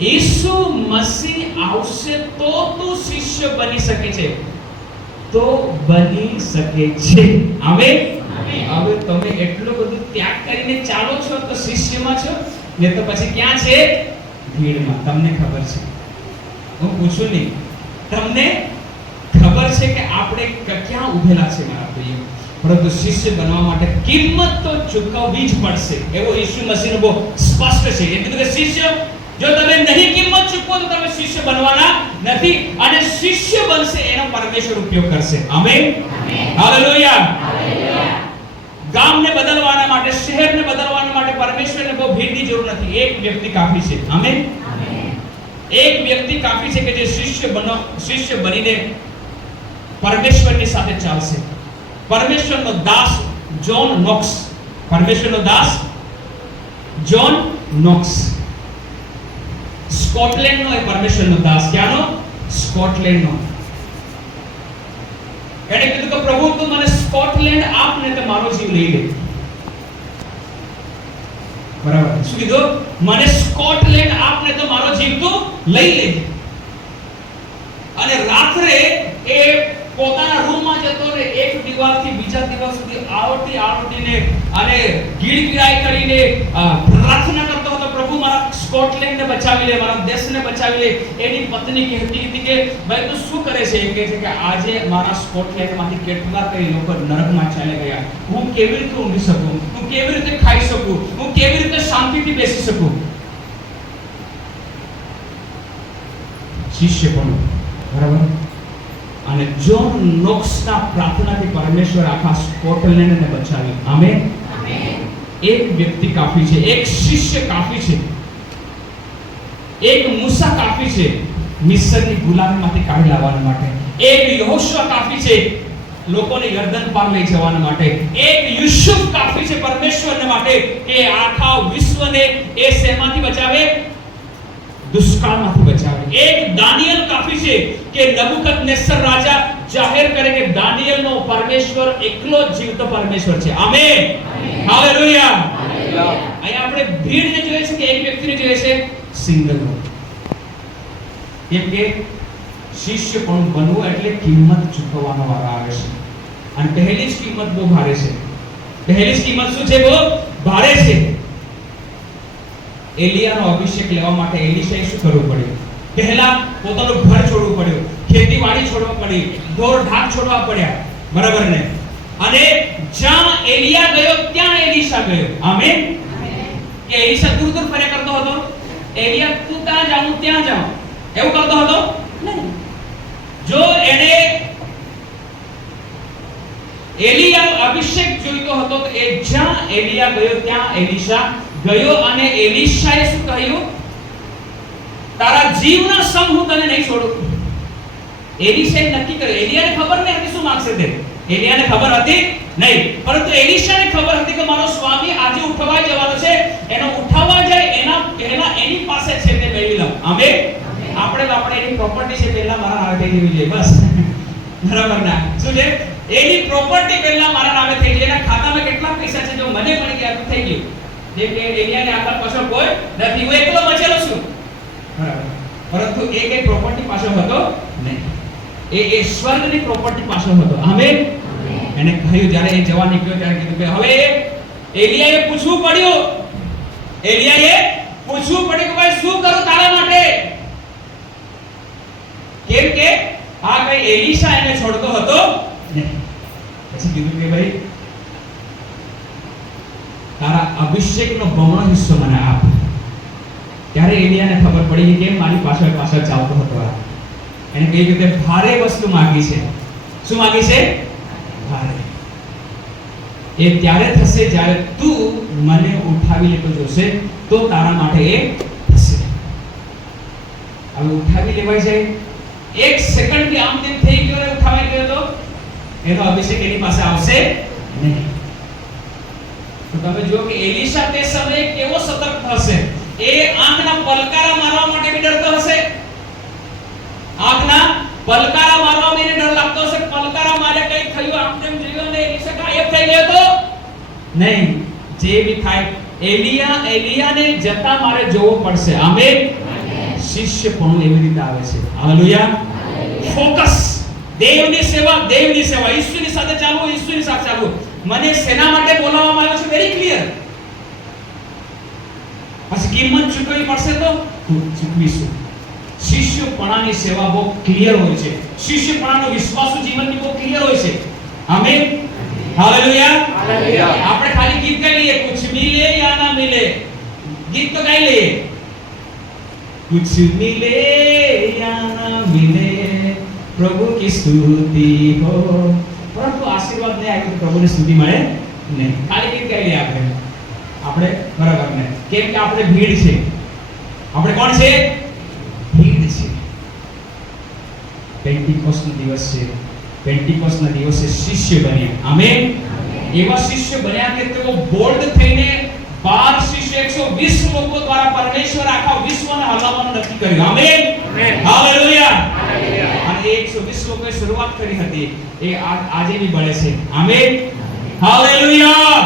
યીશુ મસીહ આવશે તો તું શિષ્ય બની શકે છે, તો બની શકે છે. આમેન. હવે તમે એટલું બધું ત્યાગ કરીને ચાલો છો તો શિષ્યમાં છો, ને તો પછી ક્યાં છે? ભીડમાં. તમને ખબર છે, હું પૂછું નહીં, તમને ખબર છે કે આપણે ક્યાં ઉભેલા છે મારા ભાઈઓ. પરંતુ શિષ્ય બનવા માટે કિંમત તો ચૂકવવી જ પડશે. એવો ઈસુ મસીહનો બહુ સ્પષ્ટ છે. એ કીધું કે શિષ્ય, જો તમે નહીં કિંમત ચૂકવો તો તમે શિષ્ય બનવાના નથી, અને શિષ્ય બનશે એનો પરમેશ્વર ઉપયોગ કરશે. Amen, hallelujah. ગામને બદલવાના માટે, શહેરને બદલવાના માટે પરમેશ્વરને બહુ ભીડની જરૂર નથી. એક વ્યક્તિ કાફી છે. આમેન. એક વ્યક્તિ કાફી છે કે જે શિષ્ય બનીને પરમેશ્વરની સાથે ચાલશે. પરમેશ્વરનો દાસ જોન નોક્સ. પરમેશ્વરનો દાસ જોન નોક્સ, સ્કોટલેન્ડનો એ પરમેશ્વરનો દાસ. ક્યાંનો? સ્કોટલેન્ડનો. એને કીધું કે પ્રભુ તું મને સ્કોટલેન્ડ આપ ને તો મારો જીવ લઈ લે. બરાબર. શું કીધું? મને સ્કોટલેન્ડ આપ ને તો મારો જીવ તું લઈ લે. અને રાત્રે એ પોતાના રૂમમાં જતો ને એક દિવાલથી બીજા દિવાલ સુધી આવટીને અને ગીડગીડાઈ કરીને પ્રાર્થના કરતો હતો, પ્રભુ મારા સ્કોટલેન્ડને બચાવી લે, મારા દેશને બચાવી લે. એની પત્ની કહેતી હતી કે ભાઈ તું શું કરે છે? એ કહે છે કે આજે મારા સ્કોટલેન્ડમાંથી કેટલા કઈ લોકો નરકમાં ચાલી ગયા. હું કેવી રીતે ઊંઘી શકું? હું કેવી રીતે ખાઈ શકું? હું કેવી રીતે શાંતિથી બેસી શકું? શિષ્ય પણ બરાબર. અને જોન નોક્સના પ્રાર્થનાથી પરમેશ્વર આખા સ્કોટલેન્ડને બચાવ્યું. આમેન. એક વ્યક્તિ કાફી છે, એક શિષ્ય કાફી છે, એક મૂસા કાફી છે મિસ્રની ગુલામીમાંથી કાઢી લાવવા માટે, એક યહોશુઆ કાફી છે લોકોને ગર્દન પાર લઈ જવા માટે, એક યુસુફ કાફી છે પરમેશ્વરને માટે કે આખા વિશ્વને એ શેમાંથી બચાવે? દુષ્કાળમાંથી બચાવે. એક દાનિયેલ કાફી છે કે નબુકદનેસર રાજા જાહેર કરે કે દાનિયેલનો પરમેશ્વર એકલો જ જીવતો પરમેશ્વર છે. Amen, hallelujah. અહીંયા આપણે ભીડને જોઈએ છે કે એક વ્યક્તિને જોઈએ છે? સિંગલ. કેમ કે શિષ્ય પણ બનવું એટલે કિંમત ચૂકવવાનો વારો આવે છે. અને પહેલી જ કિંમત બહુ ભારે છે. પહેલી જ કિંમત શું છે? બહુ ભારે છે. એલિયાનો અભિષેક લેવા માટે એલીશાએ શું કરવું પડ્યું? પહેલા પોતાનું ઘર છોડવું પડ્યું, ખેતીવાડી છોડવા પડી, ઢોર ઢાક છોડવા પડ્યા. બરાબર ને? અને જ્યાં એલિયા ગયો ત્યાં એલીશા ગયો. આમેન. કે એલીશા દૂર દૂર ફર્યા કરતો હતો? એલિયા તું ત્યાં જાઉં ત્યાં જાઉં એવું કરતો હતો? નહીં. જો એને એલિયાનો અભિષેક જોઈતો હતો તો એ જ્યાં એલિયા ગયો ત્યાં એલીશા ગયો. અને એલીશાએ શું કહ્યું? તારા જીવના સંગ હું તને નહીં છોડું. એલીશાએ નક્કી કર્યું. એલિયાને ખબર નહીં હતી શું માંગશે તે. એલિયાને ખબર હતી નહીં, પરંતુ એલીશાને ખબર હતી કે મારો સ્વામી આજે ઉઠવા જવાનો છે, એનો ઉઠાવવા જાય એના પહેલા એની પાસે છે તે મેળવી લઉં. આમેન. આપણે એની પ્રોપર્ટી છે પહેલા મારા નામે થઈ જવી જોઈએ. બસ. બરાબર ના? શું છે? એની પ્રોપર્ટી પહેલા મારા નામે થઈ જાય. એના ખાતામાં કેટલા પૈસા છે જો મને મળી ગયા તો થઈ ગયું. જે કે એલિયાને આગળ પાછળ કોઈ નથી, હું એકલો બચેલો છું. બરાબર. પરંતુ એ કઈ પ્રોપર્ટી પાછળ હતો નહીં. એ સ્વર્ગની પ્રોપર્ટી પાછળ હતો. આમેન. એને કહ્યું જ્યારે એ જવા નીકળ્યો ત્યારે કીધું કે હવે એલિયાએ પૂછવું પડ્યું કે ભાઈ શું કરું તારા માટે? કેમ કે આ કઈ એલીશા એને છોડતો હતો નહીં. પછી કીધું કે ભાઈ તારા અભિષેકનો બમણો હિસ્સો મને આપ. ત્યારે એલિયાને ખબર પડી કે કેમ મારી પાછળ પાછળ ચાલતો હતો આ. એને કહ્યું કે તે ભારે વસ્તુ માંગી છે. શું માંગી છે? ભારે. એ ત્યારે થશે જ્યારે તું મને ઉઠાવી લેતો જોશે તો તારા માટે એ થશે. હવે ઉઠાવી લેવાય જાય, એક સેકન્ડ કે આમ તેમ થઈ ગયો ને ઉઠાવી ગયો તો એનો અભિષેક એની પાસે આવશે નહીં. તો તમે જો કે એલીશા તે સમયે કેવો સતર્ક થશે. એ આંખના પલકારા મારવા માટે બી ડરતો હશે. આંખના પલકારા મારવા માટે ડર લાગતો હશે. પલકારા મારે કઈ થયું આમ તેમ જોયું ને એલીશા ગાયબ થઈ ગયો તો નહીં. જે બી થાય એલિયાને જતા મારે જોવું પડશે. આમેન. શિષ્ય પણ એવી રીતે આવે છે. હાલેલુયા. ફોકસ. દેવની સેવા, ઈશ્વરની સાથે ચાલવું, ઈશ્વરની સાથે ચાલવું. મને શેના માટે બોલાવવામાં આવ્યો છે વેરી ક્લિયર. પછી કિંમત ચૂકવવી પડશે તો ચૂકવીશું. શિષ્યપણાની સેવા બહુ ક્લિયર હોય છે. શિષ્યપણાનો વિશ્વાસુ જીવનની બહુ ક્લિયર હોય છે. આમેન. હાલેલુયા. આપણે ખાલી ગીત ગાઈ લઈએ, કુછ મિલે યા ના મિલે, ગીત તો ગાઈ લઈએ. कुछ मिले या ना मिले प्रभु की स्तुति हो, परंतु आशीर्वाद नहीं आए तो प्रभु ने स्तुति મળે નહીં. ખાલી ગીત ગાઈ લઈએ આપણે બરાબર ને. કેમ કે આપણે ભીડ છે. આપણે કોણ છે? ભીડ છે. પેન્ટિકોસ્ટનો દિવસ છે. પેન્ટિકોસ્ટના દિવસે શિષ્ય બન્યા. આમેન. એવા શિષ્ય બન્યા કે તેઓ બોલ્ડ થઈને 12 શિષ્ય 120 લોકો દ્વારા પરમેશ્વર આખા વિશ્વને હલાવવાનું નક્કી કર્યું. આમેન. હાલેલુયા. અને 120 લોકોએ શરૂઆત કરી હતી એ આજે બી બળે છે. આમેન. હાલેલુયા.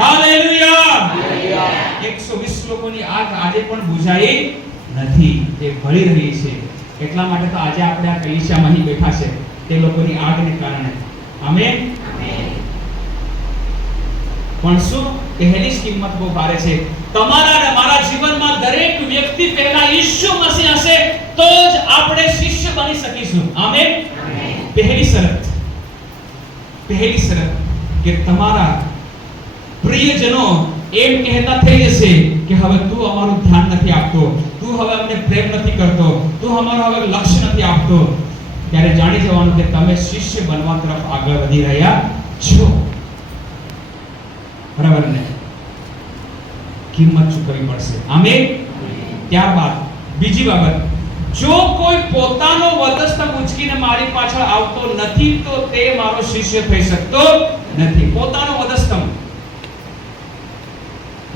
હાલેલુયા. 120 લોકોની આગ આજે પણ બુઝાઈ નથી, તે ભળી રહી છે. એટલા માટે તો આજે આપણે આ કલીસિયામાં અહીં બેઠા છે, તે લોકોની આગને કારણે. આમેન. પણ શું પહેલી કિંમત બહુ ભારે છે. તમારા અને મારા જીવનમાં દરેક વ્યક્તિ પહેલા ઈસુ મસીહ હશે તો જ આપણે શિષ્ય બની શકીશું. આમેન. પહેલી શરત કે તમારા પ્રિયજનો એમ કહેતા થઈ જશે કે હવે તું અમારું ધ્યાન નથી આપતો, તું હવે અમને પ્રેમ નથી કરતો, તું અમારું હવે લક્ષ્ય નથી આપતો, ત્યારે જાણી જવાનું કે તમે શિષ્ય બનવા તરફ આગળ વધી રહ્યા છો. બરાબર ને? કિંમત ચૂકવવી પડશે. આમેન. ત્યારબાદ બીજી બાબત, જો કોઈ પોતાનો વધસ્તંભ ઉચકીને મારી પાછળ આવતો નથી તો તે મારો શિષ્ય થઈ શકતો નથી. પોતાનો વધસ્તંભ.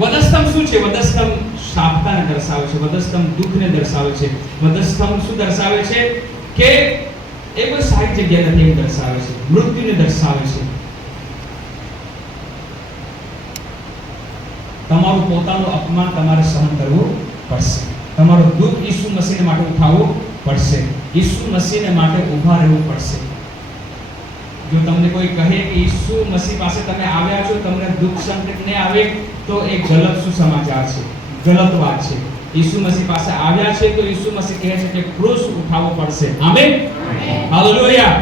વધસ્તંભ શું છે? વધસ્તંભ શાપતાને દર્શાવે છે. વધસ્તંભ દુઃખને દર્શાવે છે. વધસ્તંભ શું દર્શાવે છે? કે એ કોઈ સારી જગ્યા નથી એમ દર્શાવે છે. મૃત્યુને દર્શાવે છે. તમારું પોતાનું અપમાન તમારે સહન કરવું પડશે. તમારું દુઃખ ઈસુ મસીહને માટે ઉઠાવવું પડશે. ઈસુ મસીહને માટે ઊભા રહેવું પડશે. જો તમને કોઈ કહે કે ઈસુ મસીહ પાસે તમે આવ્યા છો, તમને દુઃખ સંકટ ન આવે, તો એ ગલત સુસમાચાર છે, ગલત વાત છે. ઈસુ મસીહ પાસે આવ્યા છે તો ઈસુ મસીહ કહે છે કે ક્રૂસ ઉઠાવવો પડશે. આમેન. હાલેલુયા.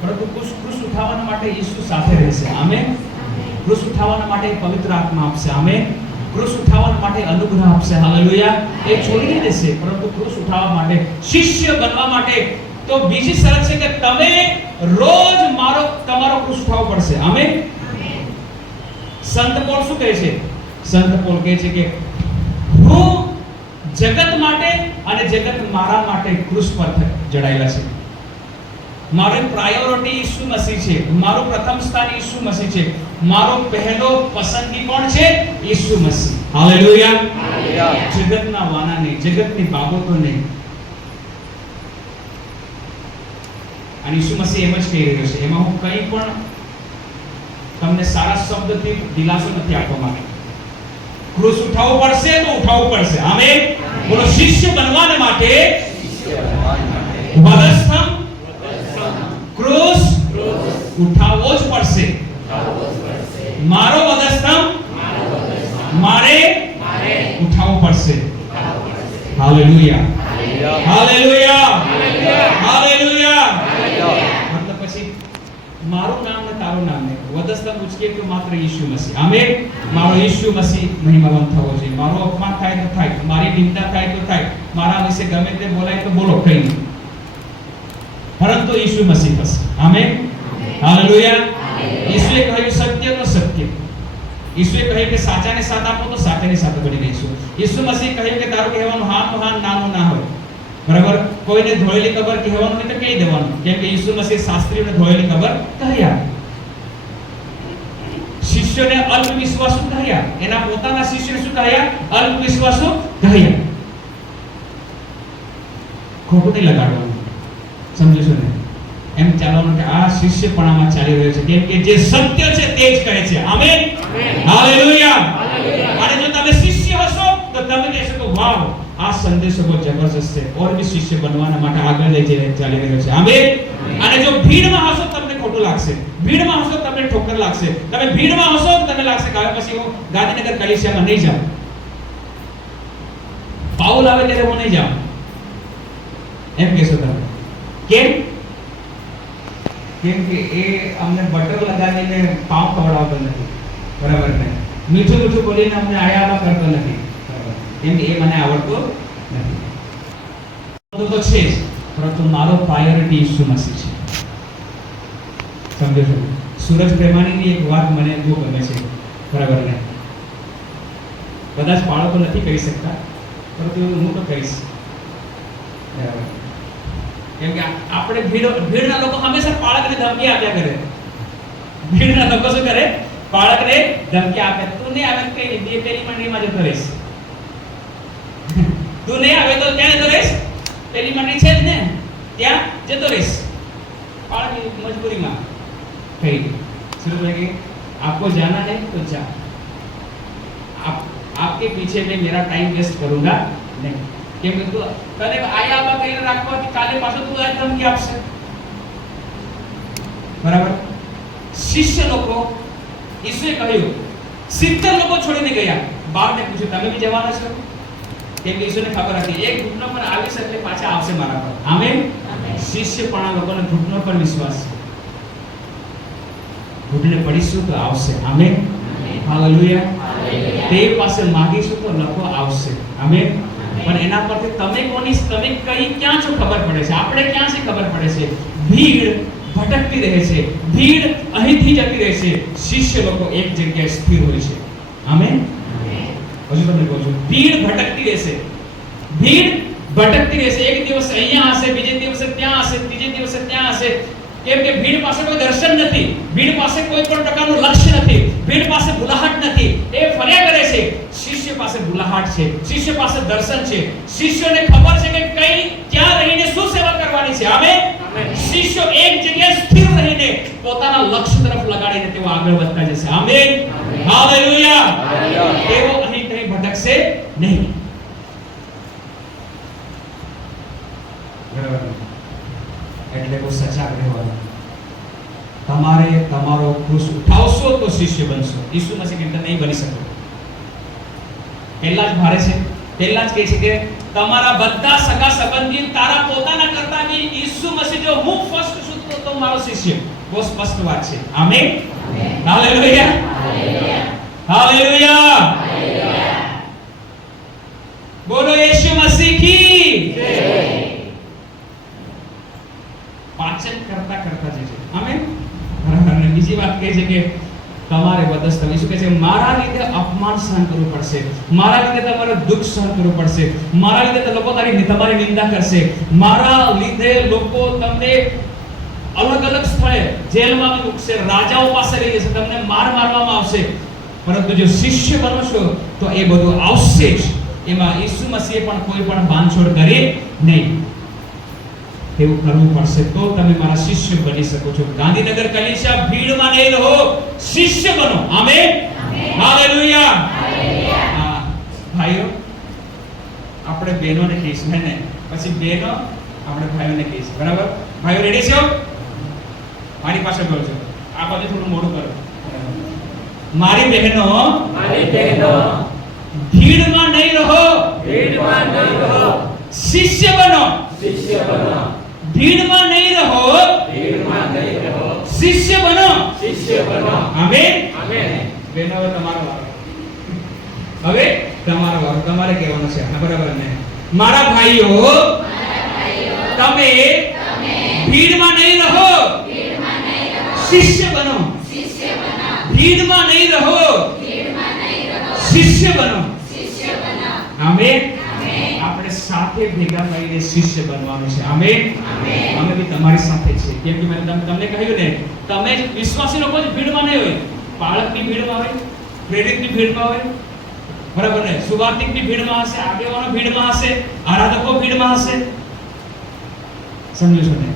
પરંતુ ક્રૂસ ઉઠાવવા માટે ઈસુ સાથે રહેશે. આમેન. ક્રૂસ ઉઠાવવા માટે પવિત્ર આત્મા આપશે. આમેન. ક્રૂસ ઉઠાવવા માટે અનુગ્રહ આપશે. હાલેલુયા. એ છોડી નહીં દેશે, પરંતુ ક્રૂસ ઉઠાવવા માટે, શિષ્ય બનવા માટે તો બીજી શરત છે કે તમે રોજ તમારો ક્રૂસ ઉઠાવવો પડશે. આમેન. સંત પોલ શું કહે છે? સંત પોલ કહે છે કે હું જગત માટે અને જગત મારા માટે ક્રૂસ પર જડાયેલા છે. મારો પ્રાયોરિટી ઈસુ મસીહ છે. મારું પ્રથમ સ્થાન ઈસુ મસીહ છે. મારો પહેલો પસંદગી કોણ છે? ઈસુ મસીહ. હાલેલુયા. જગતના વાના નહીં, જગતની બાબતો નહીં. અને ઈસુ મસીહ એમ જ કહી રહ્યો છે, એમાં હું કંઈ પણ તમને સારા શબ્દથી દિલાસો નથી આપવા માંગતો. ક્રૂસ ઉઠાવવું પડશે તો ઉઠાવવું પડશે. આમેન. બોલો. શિષ્ય બનવાને માટે વધસ્તંભ ક્રૂસ ઉઠાવવો જ પડશે. મારો વધસ્તંભ મારે ઉઠાવવો પડશે. હાલેલુયા. હાલેલુયા હાલેલુયા મતલબ પછી મારું નામ ને તારું નામ ને વધસ્તંભ ઉચકે તો માત્ર ઈસુ મસીહ. આમેન. મારો ઈસુ મસીહ મહિમાવાન થવો જોઈએ. મારો અપમાન થાય તો થાય, મારી નિંદા થાય તો થાય, મારા વિશે ગમે તે બોલાય તો બોલો, કઈ નહીં, પરંતુ ઈસુ મસીહ બસ. Amen hallelujah. ઈસુએ કહ્યું સત્યનો સત્ય. ઈસુએ કહ્યું કે સાચાને સાથ આપો તો સાચાને સાથ બની રહીશું. ઈસુ મસીહ કહ્યું કે તારું કહેવાનું હા તો હા, નાનું ના હોય. બરાબર. કોઈને ધોયેલી કબર કહેવાનું હોય તો કહી દેવાનું, કેમ કે ઈસુ મસીહ શાસ્ત્રીઓને ધોયેલી કબર કહ્યા, શિષ્યોને અલ્પ વિશ્વાસુ કહ્યા, એના પોતાના શિષ્યોને શું કહ્યા? અલ્પ વિશ્વાસુ કહ્યા. ખોટું નહીં લગાડવાનું, સમજો છો ને? એમ ચાલવાનું કે આ શિષ્યપણામાં ચાલી રહ્યો છે, કેમ કે જે સત્ય છે તે જ કહે છે. Amen hallelujah. અને જો તમે શિષ્ય હશો તો તમે કહેશો કે વાવ, આ સંદેશો બહુ જબરજસ્ત છે, ઓર બી શિષ્ય બનવાના માટે આગળ લઈ જઈને ચાલી રહ્યો છે. આમેન. અને જો ભીડમાં હશો તમને ખોટું લાગશે, ભીડમાં હશો તમને ઠોકર લાગશે, તમે ભીડમાં હશો તમને લાગશે કે હવે પછી હું ગાંધીનગર કલિસિયામાં નહીં જાઉં, પાઉલ આવે ત્યારે હું નહીં જાઉં, એમ કહેશો તમે. કેમ? કેમ કે એ અમને બટર લગાવીને પાઉં ખવડાવતો નથી, બરાબર ને? મીઠું મીઠું બોલીને અમને આયામાં કરતો નથી, કેમ કે એ મને આવડતો નથી. તો છે જ, પરંતુ મારો પ્રાયોરિટી ઈસુ મસીહ છે. સમજો છો? સૂરજ પ્રેમાણીની એક વાત મને બહુ ગમે છે, બરાબર ને? કદાચ બાળકો નથી કહી શકતા, પરંતુ હું તો કહીશ, બરાબર? કેમ કે આપણે ભીડના લોકો હંમેશા બાળકને ધમકી આપ્યા કરે. ભીડના લોકો શું કરે? બાળકને ધમકી આપે, તું નહીં આવે કઈ નહીં, બે પેલી મંડળીમાં જતો રહીશ, તું નહીં આવે તો ક્યાં જતો રહીશ? પેલી મંડળી છે જ ને, ત્યાં જતો રહીશ. બાળકની મજબૂરીમાં કઈ शुरू करेंगे, आपको जाना है तो जा, आपके पीछे में मेरा टाइम वेस्ट करूंगा नहीं. કેમ કે તું તને આયામાં કઈને રાખવાથી કાલે પાછો તું એકદમ કે આપશે, બરાબર? શિષ્ય લોકો, ઈસુએ કહ્યું 70 લોકો છોડીને ગયા. 12 ને પૂછ્યું તમે બી જવાના છો? કેમ કે ઈસુને ખબર હતી એક ઘૂંટનો પર આવીશ એટલે પાછા આવશે મારા પર. આમેન. શિષ્યપણા લોકોને ઘૂંટનો પર વિશ્વાસ છે, ઘૂંટને પડીશું તો આવશે. Amen hallelujah. તે પાસે માંગીશું તો લખો આવશે. આમેન. પણ એના પરથી તમે કઈ ક્યાં છો ખબર પડે છે, આપણે ક્યાં છે ખબર પડે છે. ભીડ ભટકતી રહે છે, ભીડ અહીંથી જતી રહે છે, શિષ્ય લોકો એક જગ્યાએ સ્થિર હોય છે. આમેન. હજુ તમને કહું છું, ભીડ ભટકતી રહેશે, ભીડ ભટકતી રહેશે. એક દિવસ અહીંયા હશે, બીજે દિવસે ત્યાં હશે, ત્રીજે દિવસે ત્યાં હશે. કેમ કે ભીડ પાસે કોઈ દર્શન નથી, ભીડ પાસે કોઈ પણ પ્રકારનું લક્ષ્ય નથી, ભીડ પાસે બુલાહટ નથી, એ ફર્યા કરે છે. શિષ્ય પાસે બુલાહટ છે, શિષ્ય પાસે દર્શન છે, શિષ્યોને ખબર છે કે કઈ ક્યાં રહીને શું સેવા કરવાની છે. આમેન. શિષ્યો એક જગ્યાએ સ્થિર રહીને પોતાના લક્ષ્ય તરફ લગાડીને તેઓ આગળ વધતા જશે. Amen hallelujah. તેઓ અહીં કઈ ભટકશે નહીં. એટલે કો સજાગ રહેવાનું. તમારે તમારો ક્રૂસ ઉઠાવશો તો શિષ્ય બનશો. ઈસુ મસીહ કે નહીં બની શકો. પહેલા જ ભારે છે, પહેલા જ કહે છે કે તમારા બધા સગા સંબંધી તારા પોતાના કરતા બી ઈસુ મસીહ જો હું ફર્સ્ટ છું તો મારો શિષ્ય. બહુ સ્પષ્ટ વાત છે. Amen hallelujah hallelujah. બોલો ઈસુ મસીહ કી જય. પાચન કરતા કરતા જશે. આમેન. અને બીજી વાત કહે છે કે તમારે વધસ્તવ ઈસુ કહે છે મારા લીધે અપમાન સહન કરવું પડશે, મારા લીધે તમારે દુઃખ સહન કરવું પડશે, મારા લીધે લોકો તમારી નિંદા કરશે, મારા લીધે લોકો તમને અલગ અલગ સ્થળે જેલમાં મૂકશે, રાજાઓ પાસે લઈ જશે, તમને મારવામાં આવશે. પરંતુ જો શિષ્ય બનો છો તો એ બધું આવશે જ. એમાં ઈસુ મસીહે પણ કોઈ પણ બાંધછોડ કરી નહીં. એવું કરવું પડશે તો તમે મારા શિષ્ય બની શકો છો. ગાંધીનગર કલિસિયા ભીડમાં નહીં રહો, શિષ્ય બનો. Amen hallelujah. ભાઈઓ આપણે બહેનોને કહીશું હે ને, પછી બહેનો આપણે ભાઈઓને કહીશું, બરાબર? ભાઈઓ રેડી છો? મારી પાસે બોલજો. આ બાજુ થોડું મોડું કરો. મારી બહેનો ભીડમાં નહીં રહો, ભીડમાં નહીં રહો, શિષ્ય બનો. ભીડમાં નહીં રહો, શિષ્ય બનો. આમેન. બેનો હવે તમારો વારો. હવે તમારો વારો. તમારે કહેવાનું છે. હા, બરાબર ને? મારા ભાઈઓ, તમે ભીડમાં નહીં રહો, શિષ્ય બનો. ભીડમાં નહીં રહો, શિષ્ય બનો. આમેન. આપણે સાથે ભેગા મળીને શિષ્ય બનવાનું છે. આમેન. અમે બી તમારી સાથે છે. કેમ કે મેં તમને કહ્યું ને, તમે વિશ્વાસી લોકો જ ભીડમાં નહીં હોય. બાળકની ભીડમાં હોય, પ્રેરિતની ભીડમાં હોય, બરાબર ને? સુવાર્તિકની ભીડમાં હશે, આગેવાનો ભીડમાં હશે, આરાધકો ભીડમાં હશે. સમજો છો ને?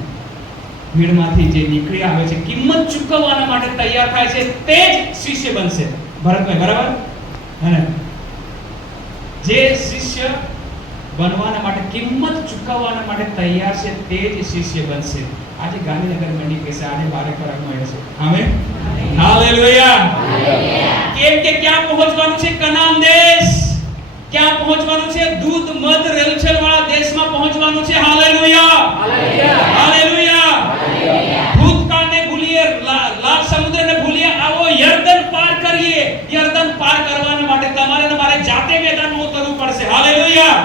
ભીડમાંથી જે નીકળી આવે છે, કિંમત ચૂકવવાના માટે તૈયાર થાય છે, તે જ શિષ્ય બનશે. ભરતભાઈ, બરાબર? અને જે શિષ્ય બનવાના માટે, કિંમત ચૂકવવાના માટે તૈયાર છે, તે જ શિષ્ય બનશે. આજે ગાંધીનગર મંડી કેસે આને બારે કરાર મળ્યો છે. આમેન. હાલેલુયા. કેમ કે ક્યાં પહોંચવાનું છે? કનાન દેશ. ક્યાં પહોંચવાનું છે? દૂધ મધ રેલચેલ વાળા દેશમાં પહોંચવાનું છે. હાલેલુયા. હાલેલુયા. ભૂતકાળને ભૂલીએ, લાલ સમુદ્રને ભૂલીએ, આવો યર્દન પાર કરીએ. યર્દન પાર કરવાને માટે તમારે ને મારે જાતે મેદાનમાં ઉતરવું પડશે. હાલેલુયા.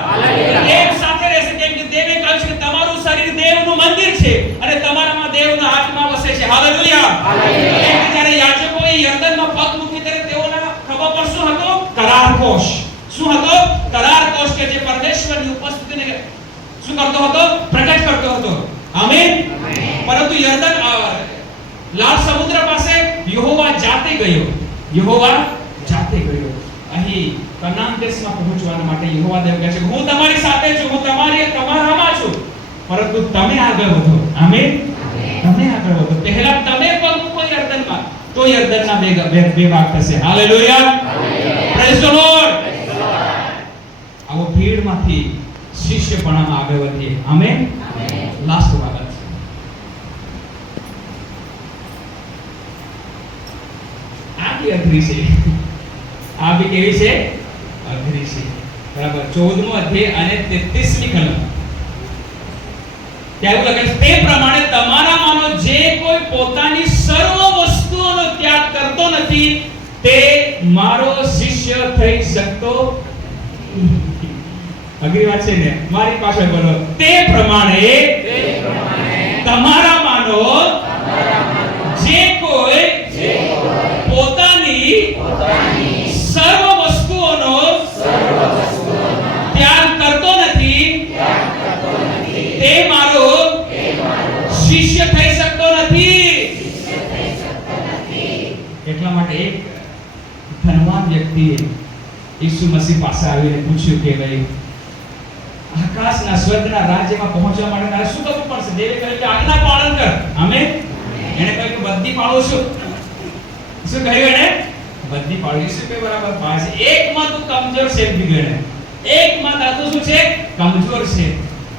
એક સાથે રહેશે. કેમ કે દેવે કહ્યું છે કે તમારું શરીર દેવનું મંદિર છે અને તમારામાં દેવનો આત્મા વસે છે. હાલેલુયા. જ્યારે યાજકોએ યર્દનમાં પગ મૂકી ત્યારે તેઓના ખભા પર શું હતો? કરાર કોષ. શું હતો? કરાર કોષ, કે જે પરમેશ્વરની ઉપસ્થિતિને શું કરતો હતો? પ્રગટ કરતો હતો. આમેન. પરંતુ યર્દન લાલ સમુદ્ર પાસે યહોવા જાતે ગયો. યહોવા જાતે ગયો. અહીં કનાન દેશમાં પહોંચવા માટે યહોવા દેવ કહે છે, હું તમારી સાથે છું, હું તમારામાં છું, પરંતુ તમે આગળ વધો. આમેન. તમે આગળ વધો. પહેલા તમે પગ મૂકો યર્દનમાં, તો યર્દનના બે ભાગ થશે. હાલેલુયા. Praise the lord. આવો ભીડમાંથી શિષ્યપણામાં આગળ વધીએ. આમેન. લાસ્ટ વાત. આ બી અઘરી છે. આ બી કેવી છે? અઘરી છે. બરાબર. 14મો અધ્યાય અને 33મી કલમ. ત્યાં એવું લખે છે, તે પ્રમાણે તમારામાંનો જે કોઈ પોતાની સર્વ વસ્તુઓનો ત્યાગ કરતો નથી, તે મારો શિષ્ય થઈ શકતો. અઘરી વાત છે ને? મારી પાસે બોલો. તે પ્રમાણે તમારામાંનો જે કોઈ પોતાની સર્વ વસ્તુઓનો ત્યાગ કરતો નથી, તે મારો શિષ્ય થઈ શકતો નથી. એટલા માટે એક ધનવાન વ્યક્તિએ ઈસુ મસીહ પાસે આવીને પૂછ્યું કે ભાઈ, આકાશના સ્વર્ગના રાજ્યમાં પહોંચવા માટે તારે શું કરવું પડશે? દેવે કહ્યું કે આજ્ઞા પાલન કર. આમેન. એને કહ્યું કે બધી પાળો છું. શું કહ્યું એને? બધી પાળો. ઈસુ કે બરાબર પાસે એકમાં તું કમજોર છે. કીધું એને એકમાં તારું શું છે? કમજોર છે.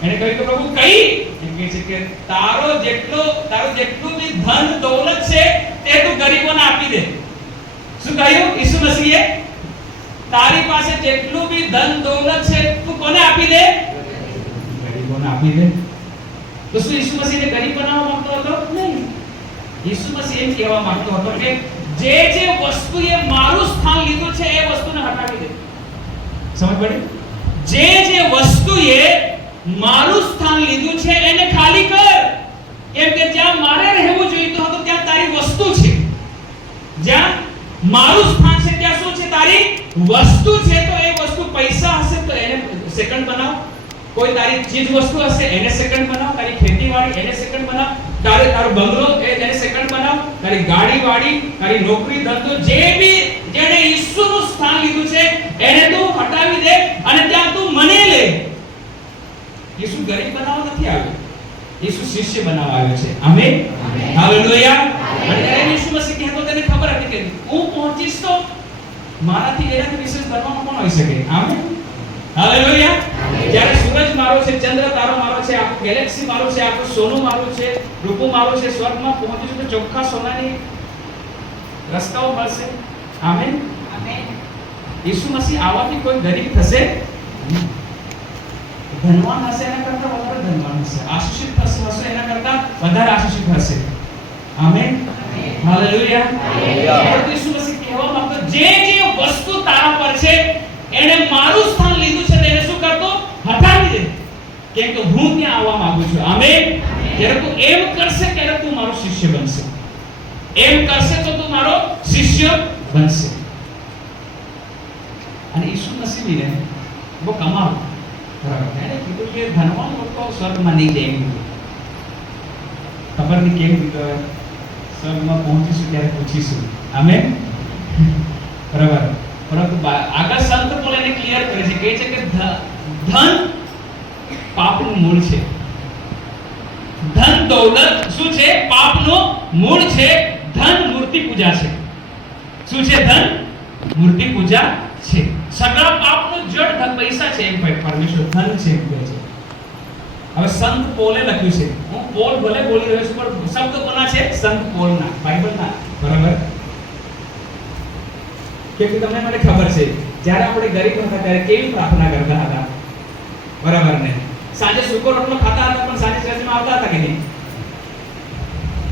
એને કહ્યું કે પ્રભુ કઈ? એ કહે છે કે તારું જેટલું બી ધન દૌલત છે તે તું ગરીબોને આપી દે. શું કહ્યું ઈસુ મસીહે? તારી પાસે જેટલું બી ધન દૌલત છે તું કોને આપી દે? ગરીબોને આપી દે. તો શું ઈસુ મસીહને ગરીબ બનાવવા માંગતો હતો? નહીં. ઈસુ મસીહ એમ કહેવા માંગતો હતો કે જે વસ્તુએ મારું સ્થાન લીધું છે એ વસ્તુને હટાવી દે. સમજ પડી? જે વસ્તુએ મારું સ્થાન લીધું છે એને ખાલી કર. કેમ કે જ્યાં મારે રહેવું જોઈતું હતું ત્યાં તારી વસ્તુ છે. જ્યાં મારું સ્થાન છે ત્યાં શું છે? તારી વસ્તુ છે. તો એ વસ્તુ પૈસા હશે તો એને સેકન્ડ બનાવ. કોઈ તારી ચીજ વસ્તુ હશે એને સેકન્ડ બનાવ. તારી ખેતીવાડી એને સેકન્ડ બનાવ. તારો બંગલો એને સેકન્ડ બનાવ. તારી ગાડી વાડી, તારી નોકરી ધંધો, જે બી જેને ઈશ્વરનું સ્થાન લીધું છે એને તું હટાવી દે અને ત્યાં તું મને લે. ઈસુ ગરીબ બનાવવા નથી આવ્યો, ઈસુ શિષ્ય બનાવવા આવ્યો છે. આમેન. હાલેલુયા. અને ઈસુ મસીહ કહેતો તેને ખબર હતી કે હું પહોંચીશ તો મારાથી એનાથી વિશેષ બનવાનું કોણ હોઈ શકે? આમેન. હાલેલુયા. જ્યારે સૂરજ મારો છે, ચંદ્ર તારો મારો છે, આખું ગેલેક્સી મારો છે, આખું સોનું મારું છે, રૂપું મારું છે, સ્વર્ગમાં પહોંચીશું તો ચોખ્ખા સોનાની રસ્તાઓ મળશે. આમેન. આમેન. ઈસુ મસીહ આવવાથી કોઈ ગરીબ થશે નહીં. ધનવાન હશે એના કરતાં વધારે ધનવાન હશે, આશીષિત હશે એના કરતાં વધારે આશીષિત હશે. Amen, hallelujah. પ્રભુ ઈસુ મસીહ કહેવા માંગતો, જે જે વસ્તુ તારા પર છે એને મારું સ્થાન લીધું છે, તેને શું કરતો? હટાવી દે, કેમ કે હું ત્યાં આવવા માંગુ છું. આમેન. જ્યારે તું એમ કરશે ત્યારે તું મારો શિષ્ય બનશે. એમ કરશે તો તું મારો શિષ્ય બનશે. અને ઈસુ મસીહને બહુ કમાલ બરાબર એને કીધું કે ધનવાન લોકો સ્વર્ગમાં નહીં જાય. ખબર નહીં કેમ કીધું, સ્વર્ગમાં પહોંચીશું ત્યારે પૂછીશું. આમેન, બરાબર. પરંતુ આગળ સંત પોલ એને ક્લિયર કરે છે, કહે છે કે ધન પાપનું મૂળ છે. ધન દૌલત શું છે? પાપનું મૂળ છે. ધન મૂર્તિ પૂજા છે. શું છે? ધન મૂર્તિ પૂજા છે. સગળા પાપનું જડ ધન પૈસા છે એમ પરમેશ્વર ધન છે એમ કહે છે. હવે સંત પોલે લખ્યું છે, હું પોલ ભલે બોલી રહ્યો છું પણ શબ્દ કોના છે? સંત પોલના, બાઇબલના. બરાબર. કેમ કે તમને મને ખબર છે જ્યારે આપણે ગરીબ હતા ત્યારે કેવી પ્રાર્થના કરતા હતા. બરાબર ને? સાંજે સૂકો રોટલો ખાતા હતા પણ સાંજે ચર્ચમાં આવતા હતા કે નહીં?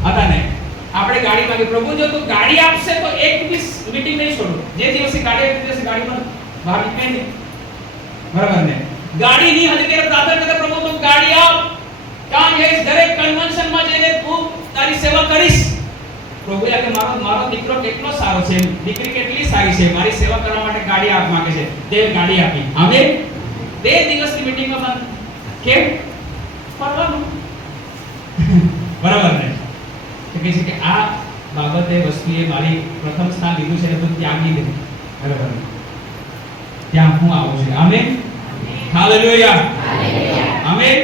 હતા ને? આપણે ગાડી માંગી, પ્રભુ જો તું ગાડી આપશે તો એક દિવસ મીટિંગ નહીં છોડું. જે દિવસે ગાડી આપી દિવસે ગાડીમાં બહાર નીકળે નહીં. બરાબર ને? ગાડી નહીં હતી ત્યારે પ્રાર્થના કરતા, પ્રભુ તું ગાડી આપ, કામ જઈશ દરેક કન્વેન્શનમાં જઈને તું તારી સેવા કરીશ. પ્રભુ કે મારો દીકરો કેટલો સારો છે, દીકરી કેટલી સારી છે, મારી સેવા કરવા માટે ગાડી આપ માંગે છે. તે ગાડી આપી. આમેન. બે દિવસની મીટિંગમાં બંધ. કેમ? પરવાનું. બરાબર ને? કે કહે છે કે આ બાબતે વસ્તુએ મારી પ્રથમ સ્થાન લીધું છે તો ત્યાગી દે. બરાબર. ત્યાં હું આવું છું. Amen, hallelujah. આમેન.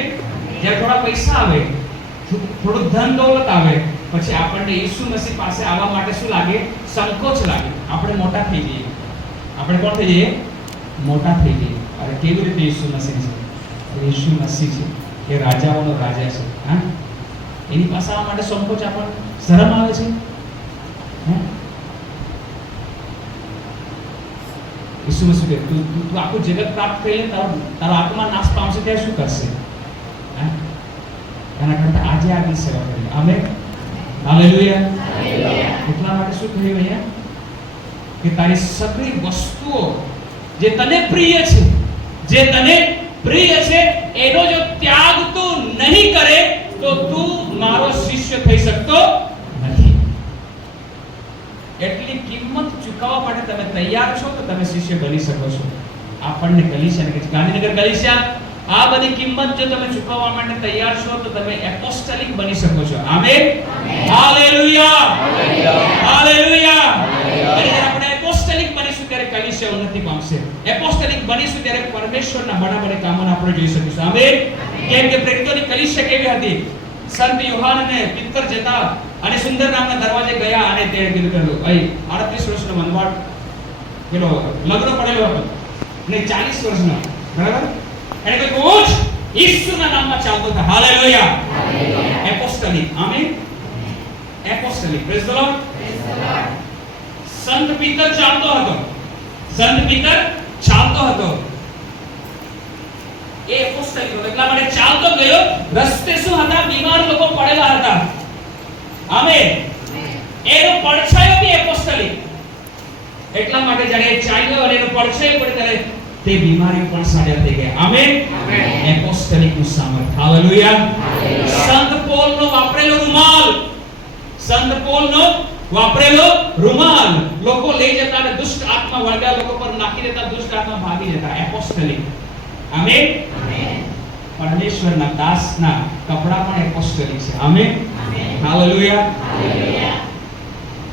જ્યારે થોડા પૈસા આવે, થોડું ધન દૌલત આવે, પછી આપણને ઈસુ મસીહ પાસે આવવા માટે શું લાગે? સંકોચ લાગે. આપણે મોટા થઈ જઈએ. આપણે કોણ થઈ જઈએ? મોટા થઈ જઈએ. અરે કેવી રીતે ઈસુ મસીહ છે? ઈસુ મસીહ છે એ રાજાઓનો રાજા છે. હા, એની પાસે આવવા માટે સંકોચ, આપણને શરમ આવે છે. ઈસુ મસીહ કે તું આખું જગત પ્રાપ્ત કરી લે, તારો આત્મા નાશ પામશે ત્યારે શું કરશે? એના કરતા આજે આગળ સેવા કરી. Amen, hallelujah. એટલા માટે શું કહ્યું અહીંયા? કે તારી સગળી વસ્તુઓ જે તને પ્રિય છે, જે તને પ્રિય છે, એનો જો ત્યાગ તું નહીં કરે તો તું મારો શિષ્ય થઈ શકતો નથી. એટલી કિંમત ચૂકવવા માટે તમે તૈયાર છો તો તમે શિષ્ય બની શકો છો. આપણને ગલીશા કે ગાંધીનગર ગલીશા, આ બધી કિંમત જો તમે ચૂકવવા માટે તૈયાર છો તો તમે એપોસ્ટલિક બની શકો છો. Amen, hallelujah, hallelujah. અને આપણે એપોસ્ટલિક બનીશું ત્યારે કલીસિયા ઉન્નતિ પામશે. એપોસ્ટલિક બનીશું ત્યારે પરમેશ્વરના બડા કામોને આપણે જોઈ શકીશું. આમેન. કેમ કે પ્રેરિતોની કલીસિયા કેવી હતી? સંત યોહાનને પિત્તર જતા અને સુંદર નામના દરવાજે ગયા અને તેણે કીધું કે અહીં 38 વર્ષનો વનવાટ પેલો લગ્ન પડેલો હતો ને 40 વર્ષનો. બરાબર. એને કોઈ કોચ ઈસુના નામમાં ચાલતો હતો. Hallelujah, apostolic. Amen, apostolic. Praise the lord. સંત પીતર ચાલતો હતો. સંત પીતર ચાલતો હતો. એ એપોસ્ટલિક હતો. એટલા માટે ચાલતો ગયો. રસ્તે શું હતા? બીમાર લોકો પડેલા હતા. આમેન. એનો પડછાયો બી એપોસ્ટલિક. એટલા માટે જ્યારે ચાલ્યો અને એનો પડછાયો પડે ત્યારે તે બીમારી પણ સાજા થઈ ગઈ. આમેન. એપોસ્ટલિક નું સામર્થ્ય. હાલેલુયા. સંત પોલનો વાપરેલો રૂમાલ, સંત પોલનો વાપરેલો રૂમાલ લોકો લઈ જતા અને દુષ્ટ આત્મા વળગ્યા લોકો પર નાખી દેતા, દુષ્ટ આત્મા ભાગી જતા. એપોસ્ટલિક. આમેન. પરમેશ્વરના દાસના કપડા પણ એપોસ્ટલિક છે. Amen, hallelujah.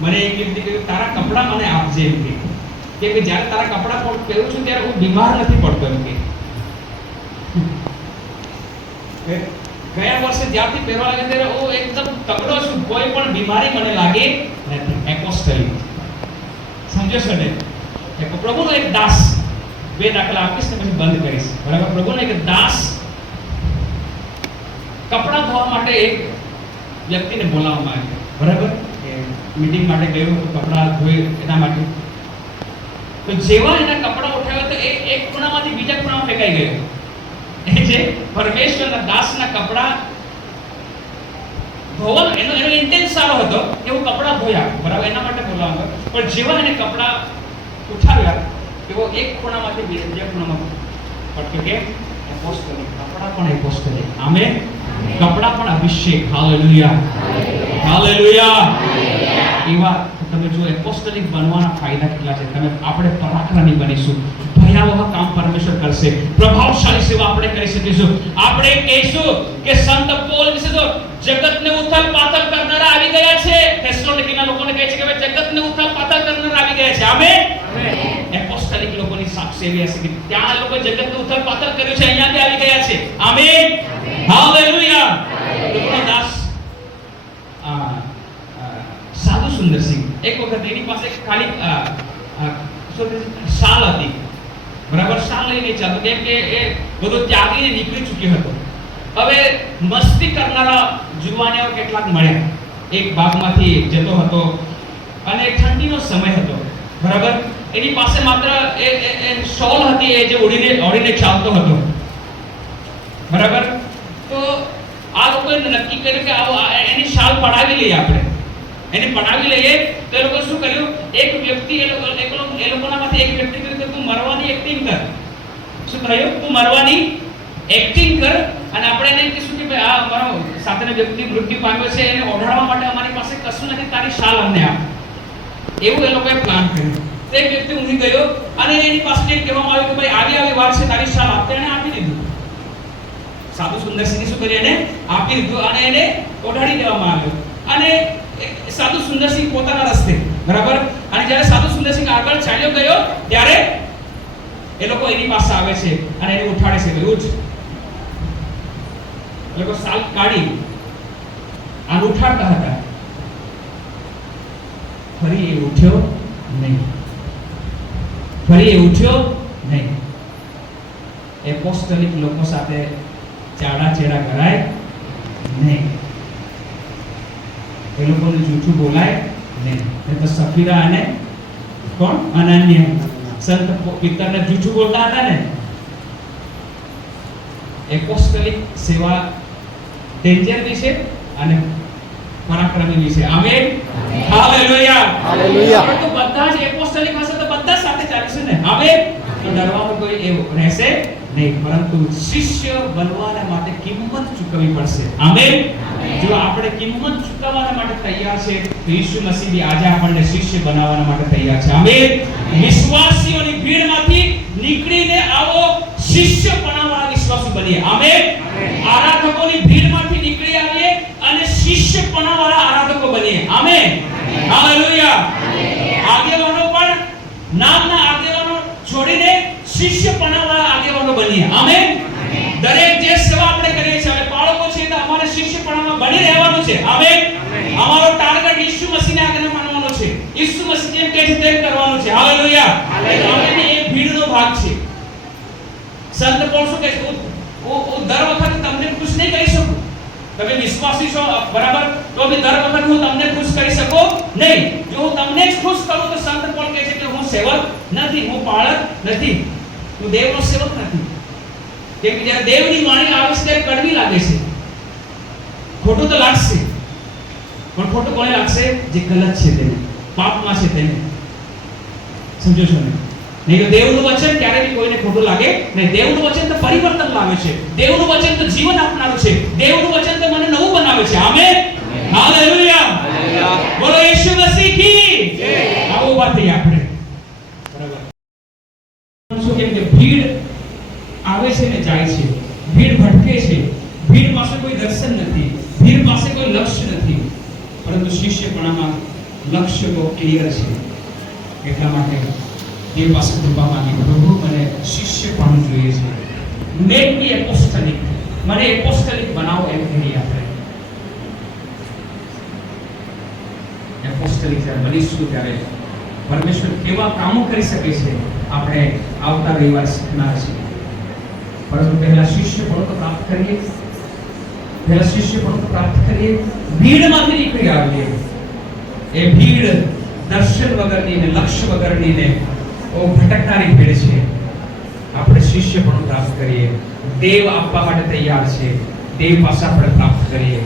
મને એક વ્યક્તિ કહ્યું તારા કપડા મને આપજે એમ કે જ્યારે તારા કપડા પહેરું છું ત્યારે હું બીમાર નથી પડતો એમ કે. ગયા વર્ષે જ્યારથી પહેરવા લાગે ત્યારે હું એકદમ તગડો છું, કોઈ પણ બીમારી મને લાગે નથી. એપોસ્ટલિક. સમજો છો ને? પ્રભુનો એક દાસ, બે દાખલા આપીશ ને પછી બંધ કરીશ. બરાબર. પ્રભુનો એક દાસ કપડા ધોવા માટે એક વ્યક્તિને બોલાવવામાં આવ્યો. બરાબર. મીટિંગ માટે ગયો તો કપડા ધોઈ એના માટે. તો જેવા એના કપડા ઉઠાવ્યા તો એક ખૂણામાંથી બીજા ખૂણામાં ફેંકાઈ ગયો. એ જે પરમેશ્વરના દાસના કપડા ધોવા એનો ઇન્ટેન્સ સારો હતો કે હું કપડા ધોયા, બરાબર, એના માટે બોલાવવા. પણ જેવા એને કપડા ઉઠાવ્યા એવો એક ખૂણામાંથી બીજા ખૂણામાં પડતો કે એપોસ્તલિક કપડા પણ એપોસ્તલિક. આમેન. કપડા પણ અભિષેક. Hallelujah, hallelujah. એવા તમે જો એપોસ્તલિક બનવાના ફાયદા કેટલા છે. તમે આપણે પરાક્રમી બનીશું, ભયાવહ કામ પરમેશ્વર કરશે, પ્રભાવશાળી સેવા આપણે કરી શકીશું. આપણે કહીશું કે સંત પોલ વિશે તો જગતને ઉથલ પાથલ કરનારા આવી ગયા છે. થેસલોનિકીના લોકોને કહે છે કે ભાઈ જગતને ઉથલ પાથલ કરનારા આવી ગયા છે. આમેન. એપોસ્તલિક લોકોની સાક્ષી એવી હશે કે ત્યાં લોકો જગતને ઉથલ પાથલ કર્યું છે, અહીંયાથી આવી ગયા છે. આમેન. હાલેલુયા. લોકોનો દાસ સાધુ સુંદરસિંહ એક વખત એની પાસે ખાલી શાલ હતી, બરાબર, શાલ લઈને ચાલતો કેમ કે એ બધું ત્યાગીને નીકળી ચૂક્યો હતો. હવે મસ્તી કરનારા જુવાનીઓ કેટલાક મળ્યા, એક બાગમાંથી જતો હતો અને ઠંડીનો સમય હતો, બરાબર. એની પાસે માત્ર એ શોલ હતી, એ જે ઓઢીને ચાલતો હતો, બરાબર. તો આ લોકોએ નક્કી કર્યું કે આવો એની શાલ પડાવી લઈએ આપણે, એને પડાવી લઈએ. તો એ લોકો શું કર્યું, એક વ્યક્તિ એ લોકોનામાંથી એક વ્યક્તિ કહ્યું કે તું મરવાની એક્ટિંગ કર. શું કહ્યું? તું મરવાની એક્ટિંગ કર અને આપણે એને કહીશું કે ભાઈ આ અમારો સાથેનો વ્યક્તિ મૃત્યુ પામ્યો છે, એને ઓઢાડવા માટે અમારી પાસે કશું નથી, તારી શાલ અમને આપ. એવું એ લોકોએ પ્લાન કર્યું. તે વ્યક્તિ ઊંઘી ગયો અને એની પાસે જઈને કહેવામાં આવ્યું કે ભાઈ આવી વાર છે, તારી શાલ આપ. એને આપી દીધું. સાધુ સુંદરસિંહને શું કર્યું, એને આપી દીધું અને એને ઓઢાડી દેવામાં આવ્યો. અને સાધુ સુંદરસિંહ પોતાના રસ્તે, બરાબર. અને જ્યારે સાધુ સુંદરસિંહ આગળ ચાલ્યો ગયો ત્યારે એ લોકો એની પાસે આવે છે અને એને ઉઠાડે છે. ઉઠ. એ લોકો સાલ કાઢી આને ઉઠાડતા હતા. ફરી એ ઉઠ્યો નહીં, ફરી એ ઉઠ્યો નહીં. એપોસ્તલિક લોકો સાથે ચાડા ચેડા કરાય નહીં, એ લોકોને જૂઠું બોલાય નહીં. તો સફીરા અને કોણ અનન્ય સંત પિતરને જૂઠું બોલતા હતા ને. એપોસ્તલિક સેવા ડેન્જર વિશે અને પરાક્રમી વિશે. આમેન. Hallelujah, hallelujah. તો બધા જ એપોસ્તલિક હશે તો બધા સાથે ચાલશે ને. આમેન. તો ડરવાનું કોઈ એવું રહેશે નહીં, પરંતુ શિષ્ય બનવાના માટે કિંમત ચૂકવવી પડશે. આમેન. જો આપણે કિંમત ચૂકવવાના માટે તૈયાર છે તો ઈસુ મસીહ આજે આપણને શિષ્ય બનાવવાના માટે તૈયાર છે. આમેન. વિશ્વાસીઓની ભીડમાંથી નીકળીને આવો શિષ્ય બનાવવાના વિશ્વાસુ બનીએ. આમેન. આરાધકોની ભીડમાંથી નીકળી આવીએ અને શિષ્ય બનાવવાના આરાધકો બનીએ. આમેન. હાલેલુયા. આગેવાનો પણ નામના આગેવાનો છોડીને શિષ્ય બનાવવાના આગેવાનો બનીએ. આમેન. દરેક જે સેવા આપણે કરીએ છીએ, બાળકો છે તો અમારે શિષ્ય બનાવવા બની રહેવાનું છે. આમેન. અમારો ટાર્ગેટ ઈસુ મસીહને આગળ માનવાનો છે, ઈસુ મસીહ જેમ કહે છે તેમ કરવાનું છે. હાલેલુયા. આમેન. એ ભીડનો ભાગ છે. સંત પોલ શું કહે છે, હું દર વખત તમને ખુશ નહીં કરી શકું. તમે વિશ્વાસી છો, બરાબર, તો બી દર વખત હું તમને ખુશ કરી શકો નહીં. જો હું તમને જ ખુશ કરું તો સંત પોલ કહે છે કે હું સેવક નથી, હું પાળક નથી, હું દેવનો સેવક નથી. કે જ્યારે દેવની વાણી આવે છે ત્યારે કડવી લાગે છે, ખોટું તો લાગશે, પણ ખોટું કોને લાગશે? જે ગલત છે તેને, પાપમાં છે તેને. સમજો છો ને? નહીં તો દેવનું વચન ક્યારે બી કોઈને ખોટું લાગે નહીં. દેવનું વચન તો પરિવર્તન લાવે છે, દેવનું વચન તો જીવન આપનારું છે, દેવનું વચન તો મને નવું બનાવે છે. આમેન. હાલેલુયા. બોલો ઈસુ મસીહ કી જય. આવો વાત થઈ આપણે, બરાબર. શું કેમ કે ભીડ આવે છે ને જાય છે, ભીડ ભટકે છે, ભીડ પાસે કોઈ દર્શન નથી, ભીડ પાસે કોઈ લક્ષ્ય નથી, પરંતુ શિષ્યપણામાં લક્ષ્ય બહુ ક્લિયર છે. એટલા માટે એ પાસે કૃપા માંગી, પ્રભુ મને શિષ્યપણું જોઈએ છે, મેક મી એપોસ્ટલિક, મને એપોસ્ટલિક બનાવો. એમ કહીએ આપણે એપોસ્ટલિક જ્યારે બનીશું ત્યારે પરમેશ્વર કેવા કામો કરી શકે છે આપણે આવતા રવિવાર શીખનાર છીએ. પરંતુ પહેલા શિષ્યપણું તો પ્રાપ્ત કરીએ, પહેલા શિષ્યપણું તો પ્રાપ્ત કરીએ, ભીડમાંથી નીકળી આવીએ. એ ભીડ દર્શન વગરની ને લક્ષ્ય વગરની ને ભટકનારી ભીડ છે. આપણે શિષ્યપણું પ્રાપ્ત કરીએ. દેવ આપવા માટે તૈયાર છે. દેવ પાસે આપણે પ્રાપ્ત કરીએ.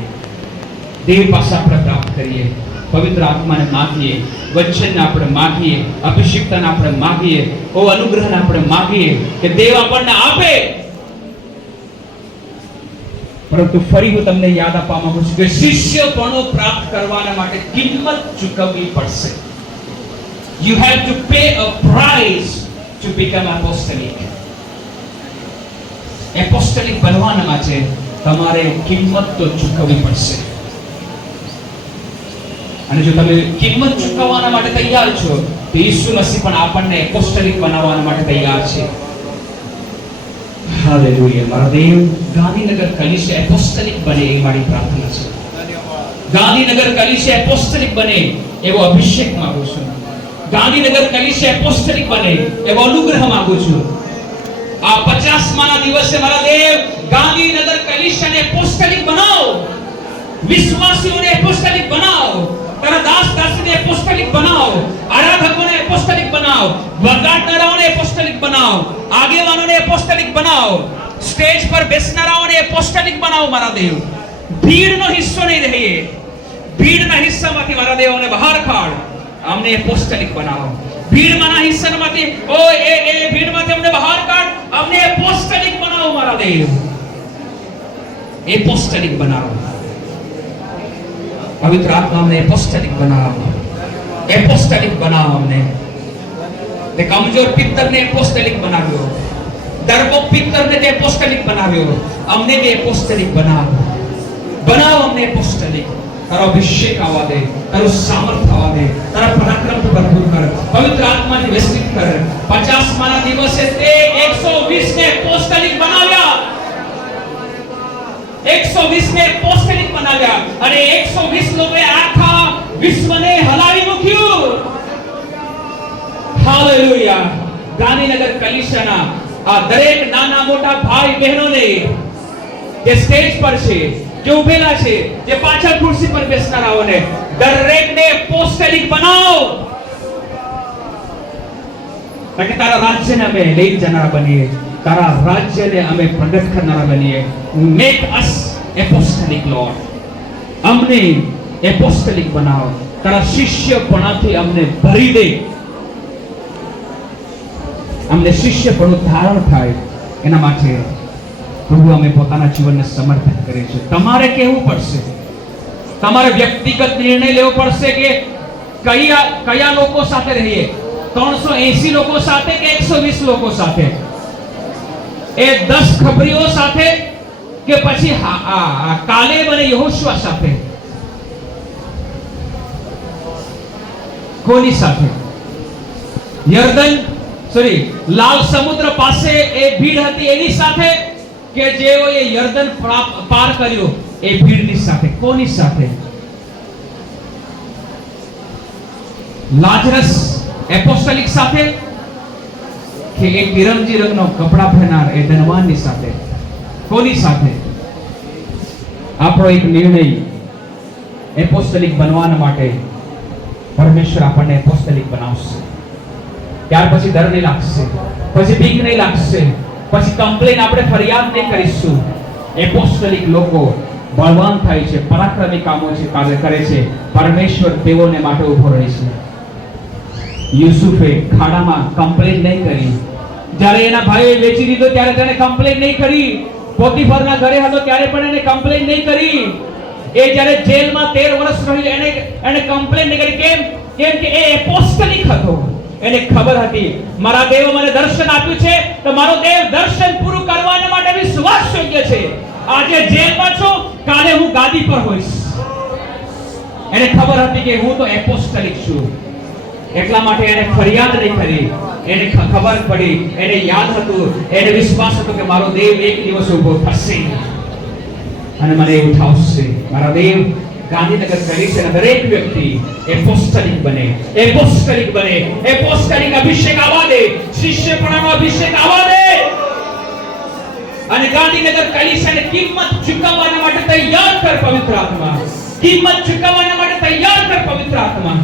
દેવ પાસે આપણે પ્રાપ્ત કરીએ. પવિત્ર આત્માને માગીએ, વચનને આપણે માગીએ, અભિષેકતાને આપણે માગીએ, ઓ અનુગ્રહને આપણે માગીએ કે દેવ આપણને આપે. પરંતુ ફરી હું તમને યાદ આપવા માંગુ છું કે શિષ્યપણું પ્રાપ્ત કરવાના માટે કિંમત ચૂકવવી પડશે. You have to pay a price to become apostolic. Apostolic બનવાના માટે તમારે કિંમત તો ચૂકવવી પડશે. અને જો તમે કિંમત ચૂકવવાના માટે તૈયાર છો તો ઈસુ મસીહ પણ આપણને એપોસ્ટલિક બનાવવા માટે તૈયાર છે. હાલેલુયા. મારા દેવ, ગાંધીનગર કલીસિયા એપોસ્ટલિક બને એ મારી પ્રાર્થના છે. ગાંધીનગર કલીસિયા એપોસ્ટલિક બને એવો અભિષેક માંગુ છું. ગાંધીનગર કલીસિયા એપોસ્ટલિક બને એવો અનુગ્રહ માંગુ છું. આ 50માના દિવસે મારા દેવ ગાંધીનગર કલીસિયાને એપોસ્ટલિક બનાવો. વિશ્વાસીઓને એપોસ્ટલિક બનાવો. તારા દાસ દાસીને એપોસ્ટલિક બનાવો. આરાધકોને એપોસ્ટલિક બનાવો. વગાડનારાઓને એપોસ્ટલિક બનાવો. આગેવાનોને એપોસ્ટલિક બનાવો. સ્ટેજ પર બેસનારાઓને એપોસ્ટલિક બનાવો મારા દેવ. ભીડનો હિસ્સો નહીં રહીએ. ભીડના હિસ્સામાંથી મારા દેવને બહાર કાઢ. અમને એપોસ્ટલિક બનાવો. ભીડમાંના હિસ્સામાંથી એ ભીડમાંથી અમને બહાર કાઢ. અમને એપોસ્ટલિક બનાવો મારા દેવ. એપોસ્ટલિક બનાવો. પવિત્ર આત્મા અમને એપોસ્ટલિક બનાવો. એપોસ્ટલિક બનાવો અમને. તે કમજોર પિત્તરને એપોસ્ટલિક બનાવ્યો. ડરપોક પિત્તરને તે એપોસ્ટલિક બનાવ્યો. અમને બી એપોસ્ટલિક બનાવો. બનાવો અમને એપોસ્ટલિક. તારો અભિષેક આવવા દે. તારું સામર્થ્ય આવવા દે. તારા પરાક્રમ ભરપૂર કર. પવિત્ર આત્માને વિસ્તૃત કર. 50માના દિવસે તે 120 ને એપોસ્ટલિક બનાવ્યા. 120 ને એપોસ્ટલિક બનાવ્યા અને 120 લોકોએ આખા વિશ્વને હલાવી મૂક્યું. હાલેલુયા. ગાંધીનગર કલીસિયાના આ દરેક નાના મોટા ભાઈ બહેનોને જે સ્ટેજ પર છે, જે ઉભેલા છે, જે પાછળ ખુરશી પર બેસનારાઓને દરેકને એપોસ્ટલિક બનાવો. તાકે તારા રાજ્યને અમે લઈ જનારા બનીએ. તારા રાજ્યને અમે પ્રગટ કરનારા બનીએ. Make us apostolic lord. અમને એપોસ્ટલિક બનાવો. તારા શિષ્યપણાથી અમને ભરી દે. અમને શિષ્યપણું ધારણ થાય એના માટે પ્રભુ અમે પોતાના જીવનને સમર્પિત કરીએ છીએ. તમારે કહેવું પડશે. તમારે વ્યક્તિગત નિર્ણય લેવો પડશે કે કયા લોકો સાથે રહીએ. 380 લોકો સાથે કે 120 લોકો સાથે. એ 10 ખબરીઓ સાથે કે પછી કાલેબ અને યહોશુઆ સાથે. કોની સાથે? લાલ સમુદ્ર પાસે એ ભીડ હતી એની સાથે કે જેઓએ યર્દન પાર કર્યો એ ભીડની સાથે? કોની સાથે? લાજરસ એપોસ્ટલિક સાથે કે એક વિરમજી રંગનો કપડા પહેરનાર એ ધનવાનની સાથે? કોની સાથે? આપણો એક નિર્ણય એપોસ્ટલિક બનવાના માટે પરમેશ્વર આપણને એપોસ્ટલિક બનાવશે. ત્યાર પછી ડર નહીં લાગશે, પછી બીક નહીં લાગશે, પછી કમ્પ્લેન આપણે ફરિયાદ નહીં કરીશું. એપોસ્ટલિક લોકો બળવાન થાય છે, પરાક્રમી કામો છે, કાર્ય કરે છે. પરમેશ્વર તેઓને માટે ઉભો રહે છે. યુસુફે ખાડામાં કમ્પ્લેન નહીં કરી. જ્યારે એના ભાઈએ વેચી દીધો ત્યારે તેણે કમ્પ્લેન નહીં કરી. પોતીફરના ઘરે હતો ત્યારે પણ એને કમ્પ્લેન નહીં કરી. એ જ્યારે જેલમાં 13 વર્ષ રહ્યો એને કમ્પ્લેન નહીં કરી. કેમ કે એ એપોસ્ટલિક હતો. એને ખબર હતી મારા દેવ મને દર્શન આપ્યું છે તો મારો દેવ દર્શન પૂરું કરવા માટે વિશ્વાસ યોગ્ય છે. આજે જેલમાં છું, કાલે હું ગાદી પર હોઈશ. એને ખબર હતી કે હું તો એપોસ્ટલિક છું. એટલા માટે એને ફરિયાદ નહીં કરી. એને ખબર પડી, એને યાદ હતું, એને વિશ્વાસ હતો કે મારો દેવ એક દિવસ ઊભો થશે અને મને ઉઠાવશે. મારા દેવ ગાંધીનગર કલીસિયાના દરેક વ્યક્તિ એપોસ્ટલિક બને. એપોસ્ટલિક બને. એપોસ્ટલિક અભિષેક આવવા દે. શિષ્યપણાનો અભિષેક આવવા દે. અને ગાંધીનગર કલીસિયાને કિંમત ચૂકવવા માટે તૈયાર કર પવિત્ર આત્મા. કિંમત ચૂકવવા માટે તૈયાર કર પવિત્ર આત્મા.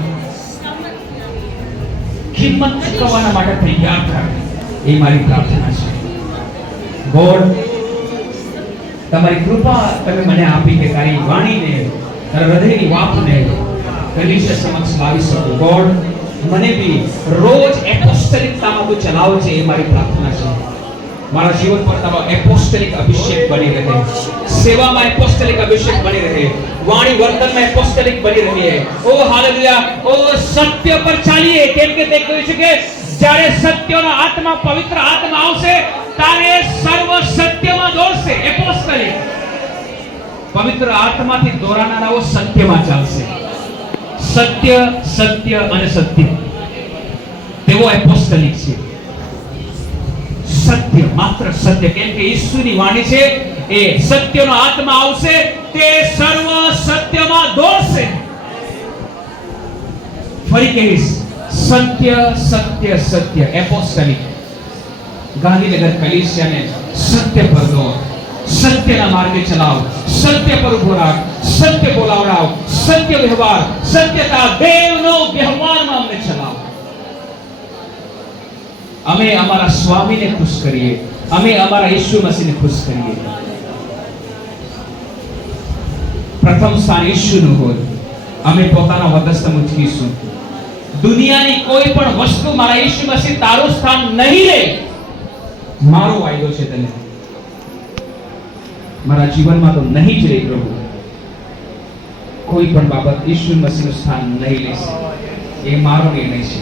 કિંમત ચૂકવવા માટે તૈયાર કર. એ મારી પ્રાર્થના છે. ગોડ તમારી કૃપા તમે મને આપી કે તારી વાણીને તારા હૃદયની વાતને કલીસિયા સમક્ષ લાવી શકું. ગોડ મને બી રોજ એપોસ્ટલિકતામાં તું ચલાવજે એ મારી પ્રાર્થના છે. મારા જીવન પર તારો એપોસ્ટલિક અભિષેક બની રહે, સેવામાં એપોસ્ટલિક અભિષેક બની રહે, વાણી વર્તનમાં એપોસ્ટલિક બની રહે. ઓ હાલેલુયા. ઓ સત્ય પર ચાલીએ, કેમ કે તે કહ્યું છે કે જ્યારે સત્યનો આત્મા પવિત્ર આત્મા આવશે ત્યારે સર્વ સત્યમાં દોરશે. એપોસ્ટલિક પવિત્ર આત્માથી દોરાનારાઓ સત્યમાં ચાલશે. સત્ય સત્ય અને સત્ય તેવો એપોસ્ટલિક છે. સત્ય માત્ર સત્ય, કેમ કે ઈસુની વાણી છે એ સત્યનો આત્મા આવશે તે સર્વ સત્યમાં દોરશે. ફરી કહીશ, સત્ય સત્ય સત્ય એપોસ્ટલિક. ગાંધીનગર કલીસિયાને સત્ય પર દોર, સત્યના માર્ગે ચલાવ, સત્ય પર ઉભો રાખ, સત્ય બોલાવડાવ, સત્ય વ્યવહાર, સત્યતા દેવનો વ્યવહારમાં અમને ચલાવ. અમે અમારા સ્વામીને ખુશ કરીએ, અમે અમારા ઈસુ મસીહને ખુશ કરીએ. પ્રથમ સ્થાન ઈસુનું હોય, અમે પોતાના વધસ્તંભ ઉચકીશું. દુનિયાની કોઈ પણ વસ્તુ મારા ઈસુ મસીહ તારું સ્થાન નહીં લે. મારો વાયદો છે તને, મારા જીવનમાં તો નહીં જ રહે પ્રભુ. કોઈ પણ બાબત ઈસુ મસીહનું સ્થાન નહીં લેશે, એ મારો નિર્ણય છે.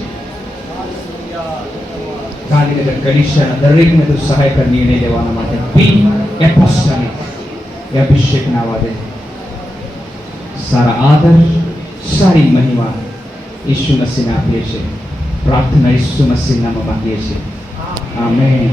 ગાંધીનગર કલીસિયાના દરેકને તું સહાય કર નિર્ણય લેવાના માટે. બી એપોસ્ટલિક એ અભિષેકના વાદે સારા આદર, સારી મહિમા ઈસુ મસીહને આપીએ છીએ. પ્રાર્થના ઈસુ મસીહના નામમાં માંગીએ છીએ. આમેન.